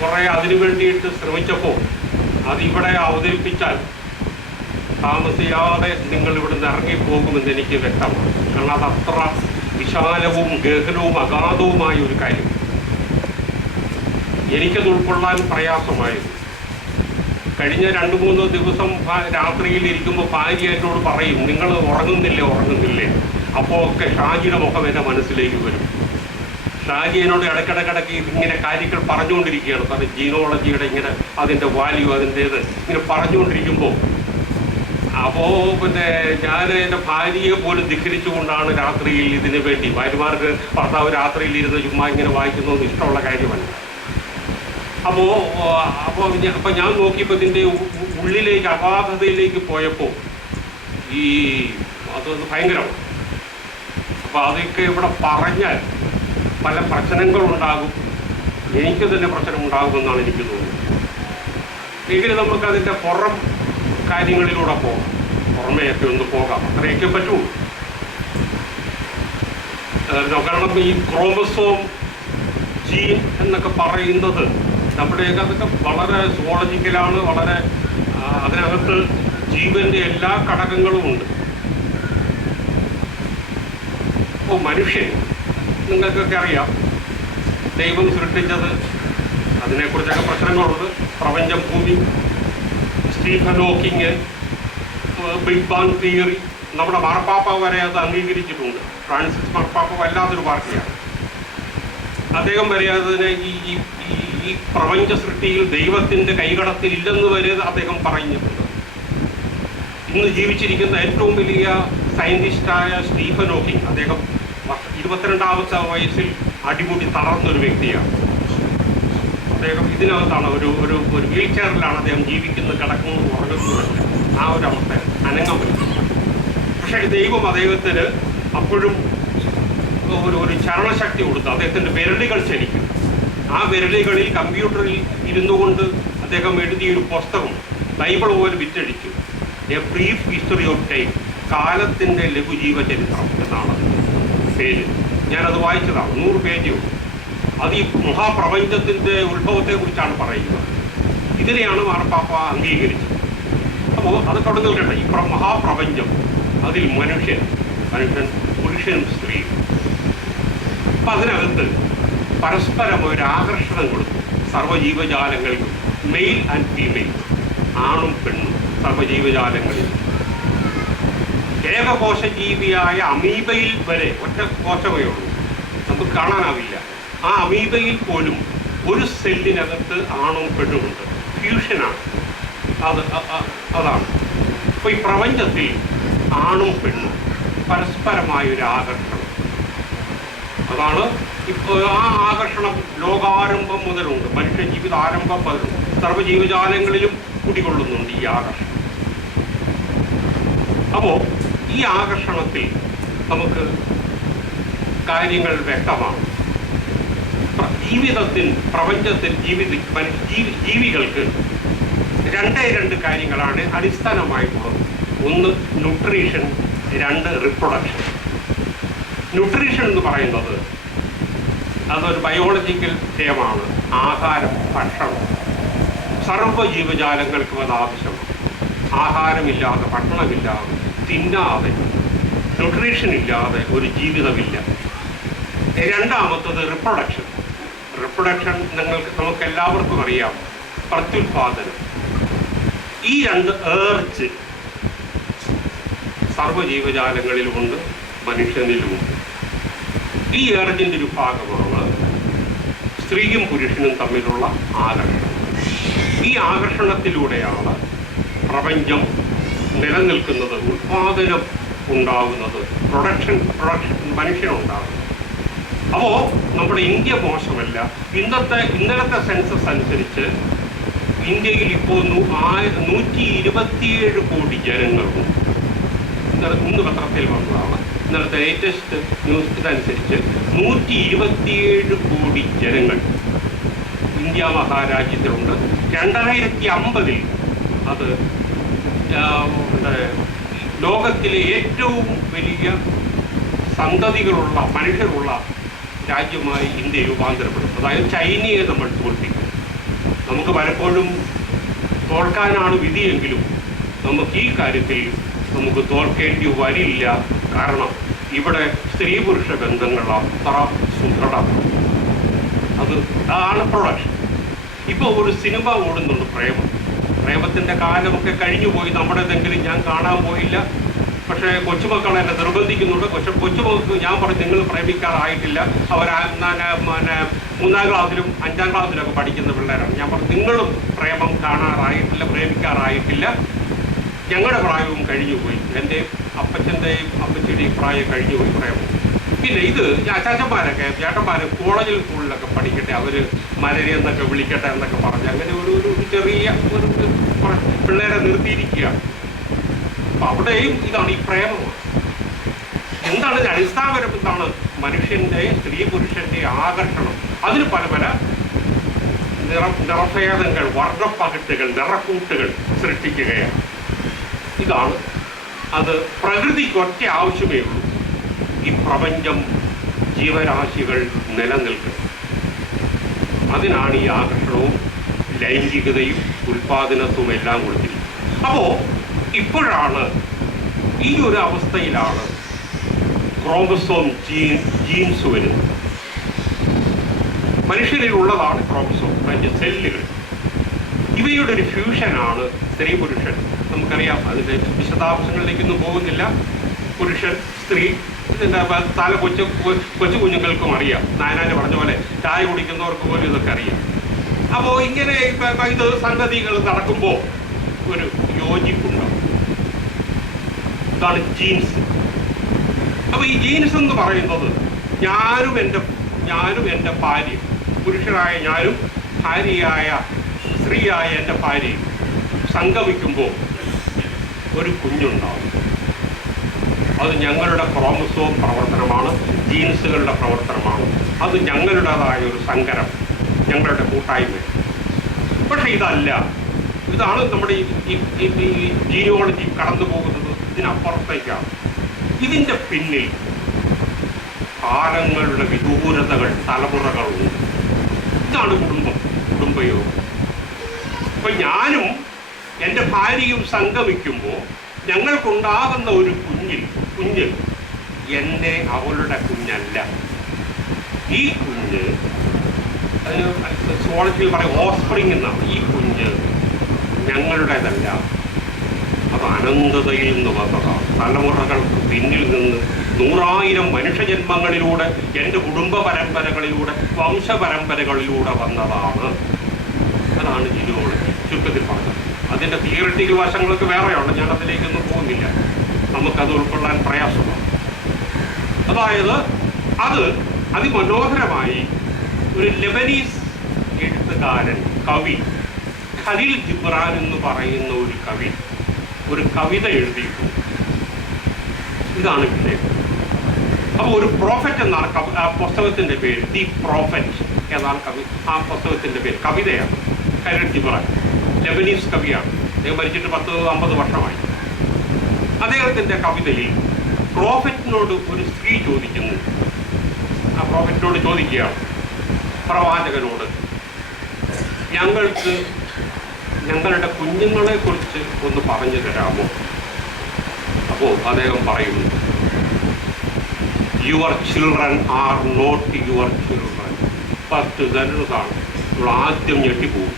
കുറേ അതിനു വേണ്ടിയിട്ട് ശ്രമിച്ചപ്പോൾ അതിവിടെ അവതരിപ്പിച്ചാൽ താമസിയാതെ നിങ്ങൾ ഇവിടുന്ന് ഇറങ്ങിപ്പോകുമെന്ന് എനിക്ക് വ്യക്തമാണ്. കാരണം അതത്ര വിശാലവും ഗഹനവും അഗാധവുമായ ഒരു കാര്യം. എനിക്കത് ഉൾക്കൊള്ളാൻ പ്രയാസമായിരുന്നു. കഴിഞ്ഞ 2-3 ദിവസം രാത്രിയിൽ ഇരിക്കുമ്പോൾ ഭാര്യ എന്നോട് പറയും, നിങ്ങൾ ഉറങ്ങുന്നില്ലേ. അപ്പോൾ ഒക്കെ ഷാജിയുടെ മുഖം എൻ്റെ മനസ്സിലേക്ക് വരും. ഷാജി എന്നോട് ഇടയ്ക്കിടയ്ക്ക് ഇങ്ങനെ കാര്യങ്ങൾ പറഞ്ഞുകൊണ്ടിരിക്കുകയാണ്. അത് ജീനോളജിയുടെ ഇങ്ങനെ അതിൻ്റെ വാല്യൂ അതിൻ്റേത് ഇങ്ങനെ പറഞ്ഞുകൊണ്ടിരിക്കുമ്പോൾ അപ്പോൾ ഞാൻ എൻ്റെ ഭാര്യയെ പോലും ധിക്കരിച്ചുകൊണ്ടാണ് രാത്രിയിൽ ഇതിനു വേണ്ടി, ഭാര്യമാർക്ക് ഭർത്താവ് രാത്രിയിൽ ഇരുന്ന് ചുമ്മാ ഇങ്ങനെ വായിക്കുന്നതൊന്നും ഇഷ്ടമുള്ള കാര്യമല്ല. അപ്പോൾ ഞാൻ നോക്കിയപ്പോൾ ഇതിൻ്റെ ഉള്ളിലേക്ക് അഗാധതയിലേക്ക് പോയപ്പോൾ അതൊന്ന് ഭയങ്കരമാണ്. അപ്പോൾ അതൊക്കെ ഇവിടെ പറഞ്ഞാൽ പല പ്രശ്നങ്ങളുണ്ടാകും, എനിക്ക് തന്നെ പ്രശ്നം ഉണ്ടാകുമെന്നാണ് എനിക്ക് തോന്നുന്നത്. എങ്കിലും നമുക്കതിൻ്റെ പുറം കാര്യങ്ങളിലൂടെ പോകാം, പുറമേയൊക്കെ ഒന്ന് പോകാം, അത്രയൊക്കെ പറ്റുള്ളൂ. കാരണം ഈ ക്രോമസോം ജീൻ എന്നൊക്കെ പറയുന്നത് നമ്മുടെയൊക്കെ അതൊക്കെ വളരെ സുവോളജിക്കലാണ്, വളരെ അതിനകത്ത് ജീവന്റെ എല്ലാ ഘടകങ്ങളും ഉണ്ട്. അപ്പോൾ മനുഷ്യൻ നിങ്ങൾക്കൊക്കെ അറിയാം, ദൈവം സൃഷ്ടിച്ചത്, അതിനെക്കുറിച്ചൊക്കെ പ്രശ്നങ്ങളുണ്ട്. പ്രപഞ്ചം, ഭൂമി, Stephen Hawking, big bang theory, നമ്മുടെ മാർപ്പാപ്പ വരെ അത് അംഗീകരിച്ചിട്ടുണ്ട്. ഫ്രാൻസിസ് മാർപ്പാപ്പ വല്ലാത്തൊരു പാർട്ടിയാണ്. അദ്ദേഹം വരെ അതിനെ ഈ പ്രപഞ്ച സൃഷ്ടിയിൽ ദൈവത്തിൻ്റെ കൈകടത്തിൽ ഇല്ലെന്ന് വരെ അദ്ദേഹം പറഞ്ഞിട്ടുണ്ട്. ഇന്ന് ജീവിച്ചിരിക്കുന്ന ഏറ്റവും വലിയ സയൻറ്റിസ്റ്റായ സ്റ്റീഫൻ ഹോക്കിങ്, അദ്ദേഹം 22ാമത്തെ വയസ്സിൽ അടിമുടി തളർന്നൊരു വ്യക്തിയാണ്. അദ്ദേഹം ഇതിനകത്താണ് ഒരു വീൽ ചെയറിലാണ് അദ്ദേഹം ജീവിക്കുന്നത്, കിടക്കുന്നത്, ഉറങ്ങുന്നത്, ആ ഒരു അവസ്ഥ അനങ്ങാൻ പറ്റും. പക്ഷേ ദൈവം അദ്ദേഹത്തിന് അപ്പോഴും ഒരു ചലനശക്തി കൊടുത്തു. അദ്ദേഹത്തിൻ്റെ വിരലുകൾ ചലിക്കും. ആ വിരലുകളിൽ കമ്പ്യൂട്ടറിൽ ഇരുന്നു കൊണ്ട് അദ്ദേഹം എഴുതിയൊരു പുസ്തകം ബൈബിൾ പോലെ വിറ്റഴിച്ചു. A brief history of time, കാലത്തിൻ്റെ ലഘുജീവചരിത്രം എന്നാണ് പേര്. ഞാനത് വായിച്ചതാണ്, 100 പേജും. അത് ഈ മഹാപ്രപഞ്ചത്തിൻ്റെ ഉത്ഭവത്തെക്കുറിച്ചാണ് പറയുന്നത്. ഇതിനെയാണ് മാർപ്പാപ്പ അംഗീകരിച്ചത്. അപ്പോൾ അത് തുടങ്ങുകട്ടെ. ഈ മഹാപ്രപഞ്ചം, അതിൽ മനുഷ്യൻ പുരുഷനും സ്ത്രീയും. അപ്പം അതിനകത്ത് പരസ്പരം ഒരു ആകർഷണം കൊടുത്തു സർവ്വജീവജാലങ്ങൾക്കും, മെയിൽ ആൻഡ് ഫീമെയിൽ, ആണും പെണ്ണും സർവ്വജീവജാലങ്ങളിൽ. ഏകകോശജീവിയായ അമീബയിൽ വരെ ഒറ്റ കോശമേ ഉള്ളൂ, നമുക്ക് കാണാനാവില്ല. ആ അമീബയിൽ പോലും ഒരു സെല്ലിനകത്ത് ആണും പെണ്ണുമുണ്ട്. ഫ്യൂഷനാണ് അതാണ്. അപ്പോൾ ഈ പ്രപഞ്ചത്തിൽ ആണും പെണ്ണും പരസ്പരമായൊരു ആകർഷണം, അതാണ്. ഇപ്പോൾ ആ ആകർഷണം ലോകാരംഭം മുതലുണ്ട്, മനുഷ്യ ജീവിതാരംഭം മുതലുണ്ട്, സർവ്വജീവജാലങ്ങളിലും കുടികൊള്ളുന്നുണ്ട് ഈ ആകർഷണം. അപ്പോൾ ഈ ആകർഷണത്തിൽ നമുക്ക് കാര്യങ്ങൾ വ്യക്തമാണ്. പ്രപഞ്ചത്തിൽ ജീവികൾക്ക് രണ്ട് കാര്യങ്ങളാണ് അടിസ്ഥാനമായിട്ടുള്ളത്. ഒന്ന് ന്യൂട്രീഷൻ, 2 റിപ്രൊഡക്ഷൻ. ന്യൂട്രീഷൻ എന്ന് പറയുന്നത് അതൊരു ബയോളജിക്കൽ ടേമാണ്. ആഹാരം, ഭക്ഷണം. സർവ്വജീവജാലങ്ങൾക്കും അത് ആവശ്യമാണ്. ആഹാരമില്ലാതെ, ഭക്ഷണമില്ലാതെ, തിന്നാതെ, ന്യൂട്രീഷൻ ഇല്ലാതെ ഒരു ജീവിതമില്ല. രണ്ടാമത്തത് റിപ്രൊഡക്ഷൻ. നമുക്ക് എല്ലാവർക്കും അറിയാം, പ്രത്യുൽപാദനം. ഈ 2 ഏർജ് സർവ്വജീവജാലങ്ങളിലുമുണ്ട്, മനുഷ്യനിലുമുണ്ട്. ഈ ഏർജിൻ്റെ ഒരു ഭാഗമാണ് സ്ത്രീയും പുരുഷനും തമ്മിലുള്ള ആകർഷണം. ഈ ആകർഷണത്തിലൂടെയാണ് പ്രപഞ്ചം നിലനിൽക്കുന്നത്, ഉൽപാദനം ഉണ്ടാകുന്നത്, പ്രൊഡക്ഷൻ മനുഷ്യനുണ്ടാകുന്നത്. അപ്പോൾ നമ്മുടെ ഇന്ത്യ മോശമല്ല. ഇന്നലത്തെ സെൻസസ് അനുസരിച്ച് ഇന്ത്യയിൽ ഇപ്പോൾ 127 കോടി ജനങ്ങളുണ്ട്. ഇന്ന് പത്രത്തിൽ വന്നതാണ്. ഇന്നലത്തെ ലേറ്റസ്റ്റ് ന്യൂസ് ഇതനുസരിച്ച് 127 കോടി ജനങ്ങൾ ഇന്ത്യ മഹാരാജ്യത്തിലുണ്ട്. 2050 അത് ലോകത്തിലെ ഏറ്റവും വലിയ സന്തതികളുള്ള മനുഷ്യരുള്ള രാജ്യമായി ഇന്ത്യ രൂപാന്തരപ്പെടും. അതായത് ചൈനയെ നമ്മൾ തോൽപ്പിക്കും. നമുക്ക് പലപ്പോഴും തോൽക്കാനാണ് വിധിയെങ്കിലും നമുക്ക് ഈ കാര്യത്തിൽ നമുക്ക് തോൽക്കേണ്ടി വരില്ല. കാരണം ഇവിടെ സ്ത്രീ പുരുഷ ബന്ധങ്ങൾ അത്ര സുദൃഢമാണ്. അതാണ് പ്രൊഡക്ഷൻ. ഇപ്പോൾ ഒരു സിനിമ ഓടുന്നുണ്ട്, പ്രേമത്തിൻ്റെ കാലമൊക്കെ കഴിഞ്ഞു പോയി. നമ്മുടേതെങ്കിലും ഞാൻ കാണാൻ പോയില്ല. പക്ഷേ കൊച്ചുമക്കൾ എന്നെ നിർബന്ധിക്കുന്നുണ്ട്. പക്ഷെ കൊച്ചുമക്കൾക്ക് ഞാൻ പറഞ്ഞു നിങ്ങൾ പ്രേമിക്കാറായിട്ടില്ല. അവർ 3-ാം ക്ലാസ്സിലും 5-ാം ക്ലാസ്സിലൊക്കെ പഠിക്കുന്ന പിള്ളേരാണ്. ഞാൻ പറഞ്ഞു നിങ്ങളും പ്രേമം കാണാറായിട്ടില്ല, പ്രേമിക്കാറായിട്ടില്ല. ഞങ്ങളുടെ പ്രായവും കഴിഞ്ഞുപോയി. എൻ്റെ അപ്പച്ചൻ്റെയും അപ്പച്ചിയുടെയും പ്രായം കഴിഞ്ഞുപോയി പ്രേമം. പിന്നെ ഇത് അച്ചാച്ചന്മാരൊക്കെ ചേട്ടന്മാർ കോളേജിൽ സ്കൂളിലൊക്കെ പഠിക്കട്ടെ, അവർ മലരി എന്നൊക്കെ വിളിക്കട്ടെ എന്നൊക്കെ പറഞ്ഞ് അങ്ങനെ ഒരു ചെറിയ ഒരു പിള്ളേരെ നിർത്തിയിരിക്കുകയാണ്. അപ്പം അവിടെയും ഇതാണ് ഈ പ്രേമമാണ്. എന്താണ് ഇത്? അടിസ്ഥാനപരം എന്താണ്? മനുഷ്യൻ്റെ സ്ത്രീ പുരുഷൻ്റെ ആകർഷണം. അതിന് പല പല നിറഭേദങ്ങൾ, വർണ്ണപ്പകിട്ടുകൾ, നിറക്കൂട്ടുകൾ സൃഷ്ടിക്കുകയാണ്. ഇതാണ് അത്. പ്രകൃതിക്കൊറ്റ ആവശ്യമേ ഉള്ളൂ ഈ പ്രപഞ്ചം ജീവരാശികൾ നിലനിൽക്കുന്നത്. അതിനാണ് ഈ ആകർഷണവും ലൈംഗികതയും ഉൽപാദനത്വവും എല്ലാം കൊടുത്തിരിക്കുന്നത്. അപ്പോൾ ഇപ്പോഴാണ് ഈ ഒരു അവസ്ഥയിലാണ് ക്രോമസോം ജീൻസ് വരുന്നത്. മനുഷ്യരിലുള്ളതാണ് ക്രോമസോം, അതിൻ്റെ സെല്ലുകൾ. ഇവയുടെ ഒരു ഫ്യൂഷനാണ് സ്ത്രീ പുരുഷൻ. നമുക്കറിയാം, അതിൻ്റെ വിശദാംശങ്ങളിലേക്കൊന്നും പോകുന്നില്ല. പുരുഷൻ സ്ത്രീ ഇതിൻ്റെ തല കൊച്ചു കുഞ്ഞുങ്ങൾക്കും അറിയാം. നായനാര് പറഞ്ഞ പോലെ ചായ കുടിക്കുന്നവർക്ക് പോലും ഇതൊക്കെ അറിയാം. അപ്പോൾ ഇങ്ങനെ ഇത് സംഗതികൾ നടക്കുമ്പോൾ ഒരു യോജിപ്പുണ്ടാവും. ഇതാണ് ജീൻസ്. അപ്പോൾ ഈ ജീൻസ് എന്ന് പറയുന്നത് ഞാനും എൻ്റെ ഭാര്യയും, പുരുഷനായ ഞാനും ഭാര്യയായ സ്ത്രീയായ എൻ്റെ ഭാര്യയും സംഗമിക്കുമ്പോൾ ഒരു കുഞ്ഞുണ്ടാവും. അത് ഞങ്ങളുടെ ക്രോമസോം പ്രവർത്തനമാണ്, ജീൻസുകളുടെ പ്രവർത്തനമാണ്. അത് ഞങ്ങളുടേതായ ഒരു സങ്കരം, ഞങ്ങളുടെ കൂട്ടായ്മ. പക്ഷെ ഇതല്ല. ഇതാണ് നമ്മുടെ ഈ ജീനോളജി കടന്നു പോകുന്നത്. ഇതിനപ്പുറത്തേക്കാണ്. ഇതിൻ്റെ പിന്നിൽ കാലങ്ങളുടെ വിദൂരതകൾ, തലമുറകളുണ്ട്. ഇതാണ് കുടുംബയോഗം. അപ്പം ഞാനും എൻ്റെ ഭാര്യയും സംഗമിക്കുമ്പോൾ ഞങ്ങൾക്കുണ്ടാകുന്ന ഒരു കുഞ്ഞ് എൻ്റെ അവളുടെ കുഞ്ഞല്ല. ഈ കുഞ്ഞ്, അതിന് സോളജിയിൽ പറയും ഓസ്പ്രിങ് എന്നാണ്. ഈ കുഞ്ഞ് ഞങ്ങളുടേതല്ല, അത് അനന്തതയിൽ നിന്ന് വന്നതാണ്. തലമുറകൾക്ക് പിന്നിൽ നിന്ന് 100,000 മനുഷ്യജന്മങ്ങളിലൂടെ, എൻ്റെ കുടുംബ പരമ്പരകളിലൂടെ, വംശപരമ്പരകളിലൂടെ വന്നതാണ്. അതാണ് ജീനോളജി ചുരുക്കത്തിൽ പറഞ്ഞത്. അതിൻ്റെ തിയറിറ്റിക്കൽ വശങ്ങളൊക്കെ വേറെയാണ്, ഞാൻ അതിലേക്കൊന്നും പോകുന്നില്ല. നമുക്കത് ഉൾക്കൊള്ളാൻ പ്രയാസമാണ്. അതായത് അത് അതിമനോഹരമായി ഒരു ലെബനീസ് എഴുത്തുകാരൻ, കവി ഖലീൽ ജിബ്രാൻ എന്ന് പറയുന്ന ഒരു കവി ഒരു കവിത എഴുതിയിട്ടുണ്ട്. ഇതാണ് വിഷയം. അപ്പോൾ ഒരു പ്രോഫറ്റ് എന്നാണ് ആ പുസ്തകത്തിൻ്റെ പേര്. ദി പ്രോഫറ്റ് എന്നാണ് ആ പുസ്തകത്തിൻ്റെ പേര്. കവിതയാണ്. ഖലീൽ ജിബ്രാൻ ലെബനീസ് കവിയാണ്. അദ്ദേഹം മരിച്ചിട്ട് 50 വർഷമായി. അദ്ദേഹത്തിൻ്റെ കവിതയിൽ പ്രോഫറ്റിനോട് ഒരു സ്ത്രീ ചോദിക്കുന്നു. ആ പ്രോഫറ്റിനോട് ചോദിക്കുകയാണ്, പ്രവാചകനോട്, ഞങ്ങൾക്ക് ഞങ്ങളുടെ കുഞ്ഞുങ്ങളെക്കുറിച്ച് ഒന്ന് പറഞ്ഞു തരാമോ? അപ്പോൾ അദ്ദേഹം പറയുന്നു, your children are not your children. First സെൻറ്റൻസാണ് നമ്മൾ ആദ്യം ഞെട്ടിപ്പോകും.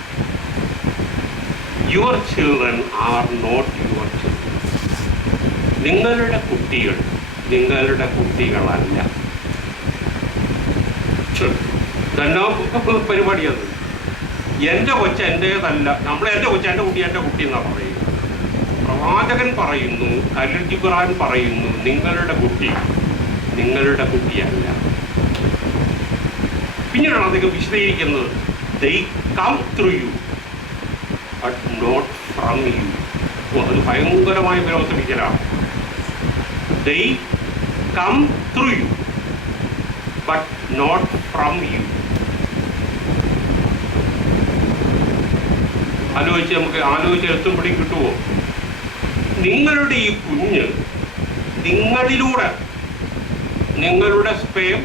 Your children are not your children. നിങ്ങളുടെ കുട്ടികൾ നിങ്ങളുടെ കുട്ടികളല്ല. തന്നെ പരിപാടിയത്. എൻ്റെ കൊച്ച് എൻ്റേതല്ല. എൻ്റെ കൊച്ച് എൻ്റെ കുട്ടി എൻ്റെ കുട്ടി എന്നാണ് പറയുന്നത്. പ്രവാചകൻ പറയുന്നു, ഖലീൽ ജിബ്രാൻ പറയുന്നു, നിങ്ങളുടെ കുട്ടി നിങ്ങളുടെ കുട്ടിയല്ല. പിന്നീടാണ് അദ്ദേഹം വിശദീകരിക്കുന്നത്, they come through you but not from you. അത് ഭയങ്കരമായ ഫിലോസഫിക്കലാണ്. they come through you but not from you. നമുക്ക് എത്തും പിടിയും കിട്ടുമോ? നിങ്ങളുടെ ഈ കുഞ്ഞ് നിങ്ങളിലൂടെ, നിങ്ങളുടെ സ്പേം,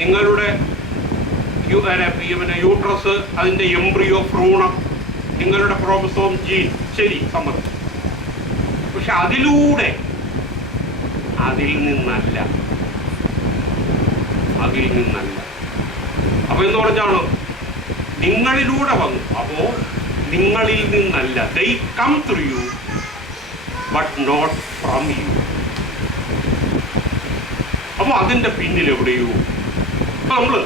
നിങ്ങളുടെ യൂട്രസ്, അതിൻ്റെ എംബ്രിയോ, ഭ്രൂണം, നിങ്ങളുടെ ക്രോമസോം, ജീൻ, ശരി, സമ്മതം. പക്ഷെ അതിൽ നിന്നല്ല. അപ്പൊ എന്ന് പറഞ്ഞാണ് നിങ്ങളിലൂടെ വന്നു. അപ്പോ നിങ്ങളിൽ നിന്നല്ല. they come through you but not from you. അപ്പൊ അതിന്റെ പിന്നിൽ എവിടെയോ ഇപ്പൊ നമ്മള്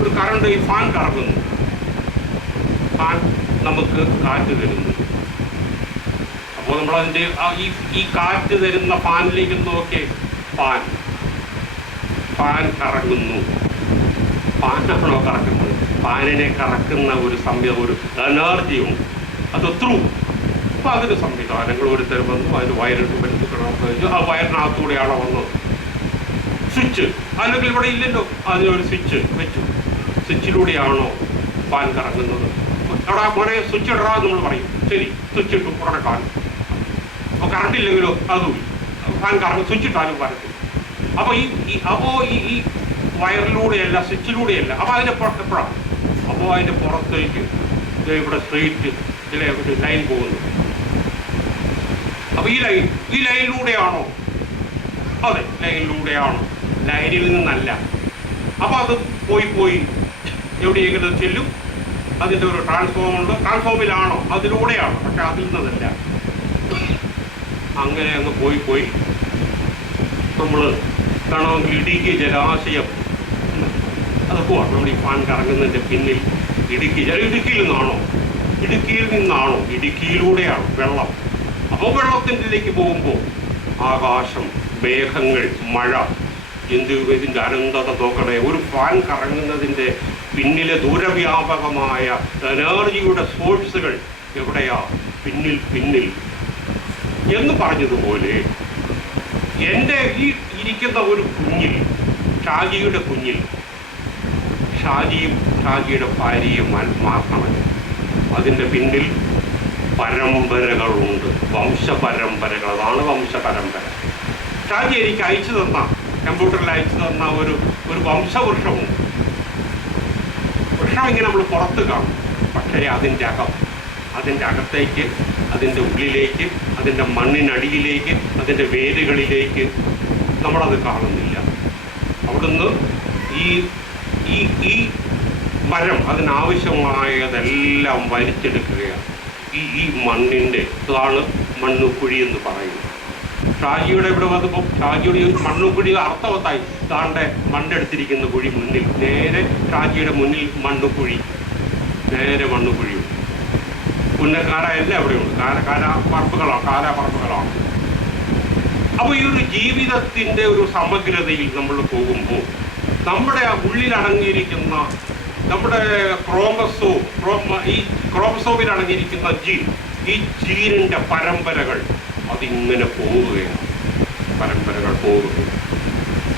ഒരു കറണ്ട്, ഈ ഫാൻ കറങ്ങുന്നു, ഫാൻ നമുക്ക് കാറ്റ് തരുന്നു. അപ്പോൾ നമ്മളതിൻ്റെ ഈ കാറ്റ് തരുന്ന ഫാനിലേക്ക് നോക്കി, ഫാൻ കറങ്ങുന്നു. ഫാനാണോ കറക്കുന്നത്? ഫാനിനെ കറക്കുന്ന ഒരു ഒരു എനർജിയുണ്ട്. അത് ത്രൂ. അപ്പോൾ അതിന് സംവിധാനങ്ങൾ ഒരുത്തരം വന്നു. അതിന് വയറിട്ട് ബന്ധുക്കളാക്കി ആ വയറിനകത്തൂടെയാണോ വന്നത്? സ്വിച്ച്, അല്ലെങ്കിൽ ഇവിടെ ഇല്ലല്ലോ, അതിനൊരു സ്വിച്ച് വെച്ചു. സ്വിച്ചിലൂടെയാണോ ഫാൻ കറങ്ങുന്നത്? അവിടെ മോനെ സ്വിച്ച് ഇടറാ നമ്മൾ പറയും. ശരി, സ്വിച്ച് ഇട്ടു, ഉടനെ കാണും. അപ്പോൾ കറണ്ട് ഇല്ലെങ്കിലോ അതും ഫാൻ കറങ്ങും. സ്വിച്ച് ഇട്ടാലും കറക്കും. അപ്പോൾ ഈ വയറിലൂടെയല്ല, സ്വിച്ചിലൂടെയല്ല. അപ്പോൾ അതിൻ്റെ എപ്പോഴാണ്? അപ്പോൾ അതിൻ്റെ പുറത്തേക്ക് ഇവിടെ സ്ട്രീറ്റ് ഇതിലെ ഒരു ലൈൻ പോകുന്നു. അപ്പോൾ ഈ ലൈനിലൂടെയാണോ? അതെ, ലൈനിലൂടെയാണോ? ലൈനിൽ നിന്നല്ല. അപ്പോൾ അത് പോയി എവിടെയെങ്കിലും ചെല്ലും. അതിൻ്റെ ഒരു ട്രാൻസ്ഫോമുണ്ട്. ട്രാൻസ്ഫോമിലാണോ? അതിലൂടെയാണോ? പക്ഷെ അതിൽ നിന്നല്ല. അങ്ങനെ അങ്ങ് പോയി നമ്മൾ കാണുമെങ്കിൽ ഇടുക്കി ജലാശയം അതൊക്കെ നമ്മൾ ഈ ഫാൻ കറങ്ങുന്നതിൻ്റെ പിന്നിൽ ഇടുക്കിയിൽ നിന്നാണോ? ഇടുക്കിയിലൂടെയാണ് വെള്ളം. അപ്പോൾ വെള്ളത്തിൻ്റെലേക്ക് പോകുമ്പോൾ ആകാശം, മേഘങ്ങൾ, മഴ, ഇതിൻ്റെ അനന്തത നോക്കണേ. ഒരു ഫാൻ കറങ്ങുന്നതിൻ്റെ പിന്നിലെ ദൂരവ്യാപകമായ എനർജിയുടെ സോഴ്സുകൾ എവിടെയാ? പിന്നിൽ എന്ന് പറഞ്ഞതുപോലെ എൻ്റെ ഈ ഇരിക്കുന്ന ഒരു കുഞ്ഞിൽ, ഷാജിയുടെ കുഞ്ഞിൽ, ഷാജിയുടെ ഭാര്യയും മാത്രമല്ല, അതിൻ്റെ പിന്നിൽ പരമ്പരകളുണ്ട്, വംശപരമ്പരകൾ. അതാണ് വംശപരമ്പര. ഷാജി എനിക്ക് അയച്ചു തന്ന, കമ്പ്യൂട്ടറിൽ അയച്ചു തന്ന ഒരു വംശവൃക്ഷമുണ്ട്. വൃക്ഷം ഇങ്ങനെ നമ്മൾ പുറത്ത് കാണും. പക്ഷേ അതിൻ്റെ അകത്തേക്ക്, അതിൻ്റെ ഉള്ളിലേക്ക്, അതിൻ്റെ മണ്ണിനടിയിലേക്ക്, അതിൻ്റെ വേരുകളിലേക്ക് നമ്മളത് കാണുന്നില്ല. അവിടുന്ന് ഈ മരം അതിനാവശ്യമായതെല്ലാം വലിച്ചെടുക്കുകയാണ്. ഈ മണ്ണിൻ്റെ, അതാണ് മണ്ണുകുഴി എന്ന് പറയുന്നത്. ഷാജിയുടെ ഇവിടെ വന്നപ്പോൾ ഷാജിയുടെ മണ്ണുകുഴി അർത്ഥവത്തായി. താണ്ടെ മണ്ണെടുത്തിരിക്കുന്ന കുഴി മുന്നിൽ, നേരെ ഷാജിയുടെ മുന്നിൽ മണ്ണുകുഴി, നേരെ മണ്ണുകുഴിയും. പുന്നക്കാര എല്ലാം എവിടെയുണ്ട്, കാലാപറമ്പുകളാണ്. അപ്പോൾ ഈ ഒരു ജീവിതത്തിൻ്റെ ഒരു സമഗ്രതയിൽ നമ്മൾ പോകുമ്പോൾ നമ്മുടെ ഉള്ളിലടങ്ങിയിരിക്കുന്ന, നമ്മുടെ ഈ ക്രോമസോമിൽ ജീൻ, ഈ ജീനിൻ്റെ പരമ്പരകൾ അതിങ്ങനെ പോവുകയാണ്.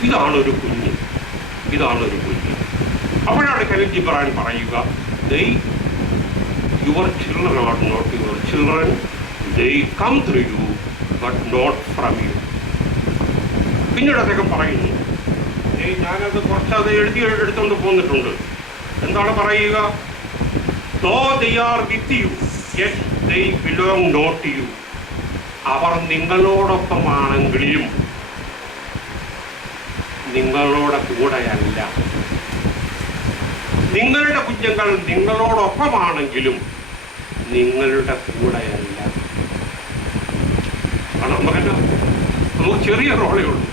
ഇതാണൊരു കുഞ്ഞ്. അപ്പോഴാണ് ഖലീൽ ജിബ്രാൻ പറയുക, your children are not your children, they come through you but not from you. പിന്നീട് അദ്ദേഹം പറയുന്നു, ഞാനത് കുറച്ചത് എടുത്തുകൊണ്ട് പോന്നിട്ടുണ്ട്. എന്താണ് പറയുക? though they are with you yet they belong not to you. അവർ നിങ്ങളോടൊപ്പമാണെങ്കിലും നിങ്ങളുടെ കൂടെയല്ല. നിങ്ങളുടെ കുഞ്ഞുങ്ങൾ നിങ്ങളോടൊപ്പമാണെങ്കിലും നിങ്ങളുടെ കൂടെയല്ല. കാരണം നമുക്ക് ചെറിയ റോളേ ഉള്ളൂ.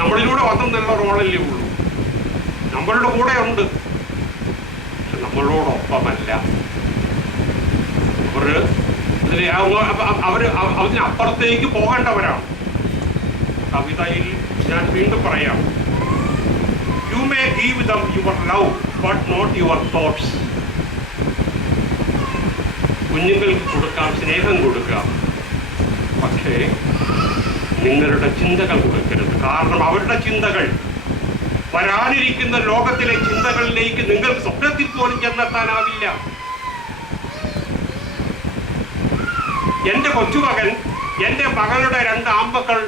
നമ്മളിലൂടെ വന്നെന്നുള്ള റോളല്ലേ ഉള്ളൂ. നമ്മളുടെ കൂടെ ഉണ്ട്, പക്ഷെ നമ്മളോടൊപ്പമല്ല. അതിനപ്പുറത്തേക്ക് പോകേണ്ടവരാണ്. കവിതയിൽ ഞാൻ വീണ്ടും പറയാം, you may give them your love but not your thoughts. കുഞ്ഞുങ്ങൾക്ക് കൊടുക്കാം, സ്നേഹം കൊടുക്കാം, പക്ഷേ നിങ്ങളുടെ ചിന്തകൾ കൊടുക്കരുത്. കാരണം അവരുടെ ചിന്തകൾ വരാനിരിക്കുന്ന ലോകത്തിലെ ചിന്തകളിലേക്ക് നിങ്ങൾക്ക് സ്വപ്നത്തിൽ പോലും ചെന്നെത്താനാവില്ല. എൻ്റെ കൊച്ചുമകൻ, എൻ്റെ മകളുടെ 2 ആൺമക്കൾ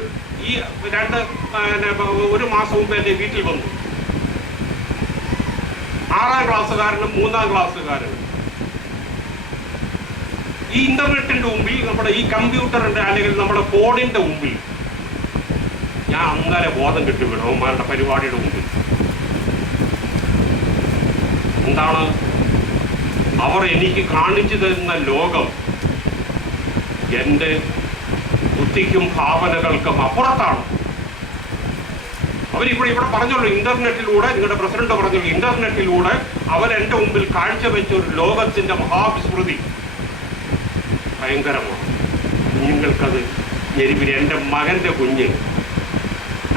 ഒരു മാസം മുമ്പ് എൻ്റെ വീട്ടിൽ വന്നു. 6ാം ക്ലാസ്സുകാരനും 3ാം ക്ലാസ്സുകാരനും. ഈ ഇന്റർനെറ്റിന്റെ മുമ്പിൽ, നമ്മുടെ ഈ കമ്പ്യൂട്ടറിന്റെ അല്ലെങ്കിൽ നമ്മുടെ ഫോണിന്റെ മുമ്പിൽ ഞാൻ അന്നേരം ബോധം കിട്ടുകയാണ് അവന്മാരുടെ പരിപാടിയുടെ മുമ്പിൽ. എന്താണ് അവർ എനിക്ക് കാണിച്ചു തരുന്ന ലോകം എൻ്റെ ബുദ്ധിക്കും ഭാവനകൾക്കും അപ്പുറത്താണ്. ഇവിടെ പറഞ്ഞുള്ളൂ, ഇന്റർനെറ്റിലൂടെ, നിങ്ങളുടെ പ്രസിഡന്റ് പറഞ്ഞുള്ളൂ, ഇന്റർനെറ്റിലൂടെ അവർ എൻ്റെ മുമ്പിൽ കാഴ്ചവെച്ച ഒരു ലോകത്തിന്റെ മഹാവിസ്മൃതി ഭയങ്കരമാണ്. കുഞ്ഞുങ്ങൾക്കത് ഞെരിപിരി. എൻ്റെ മകൻ്റെ കുഞ്ഞ്,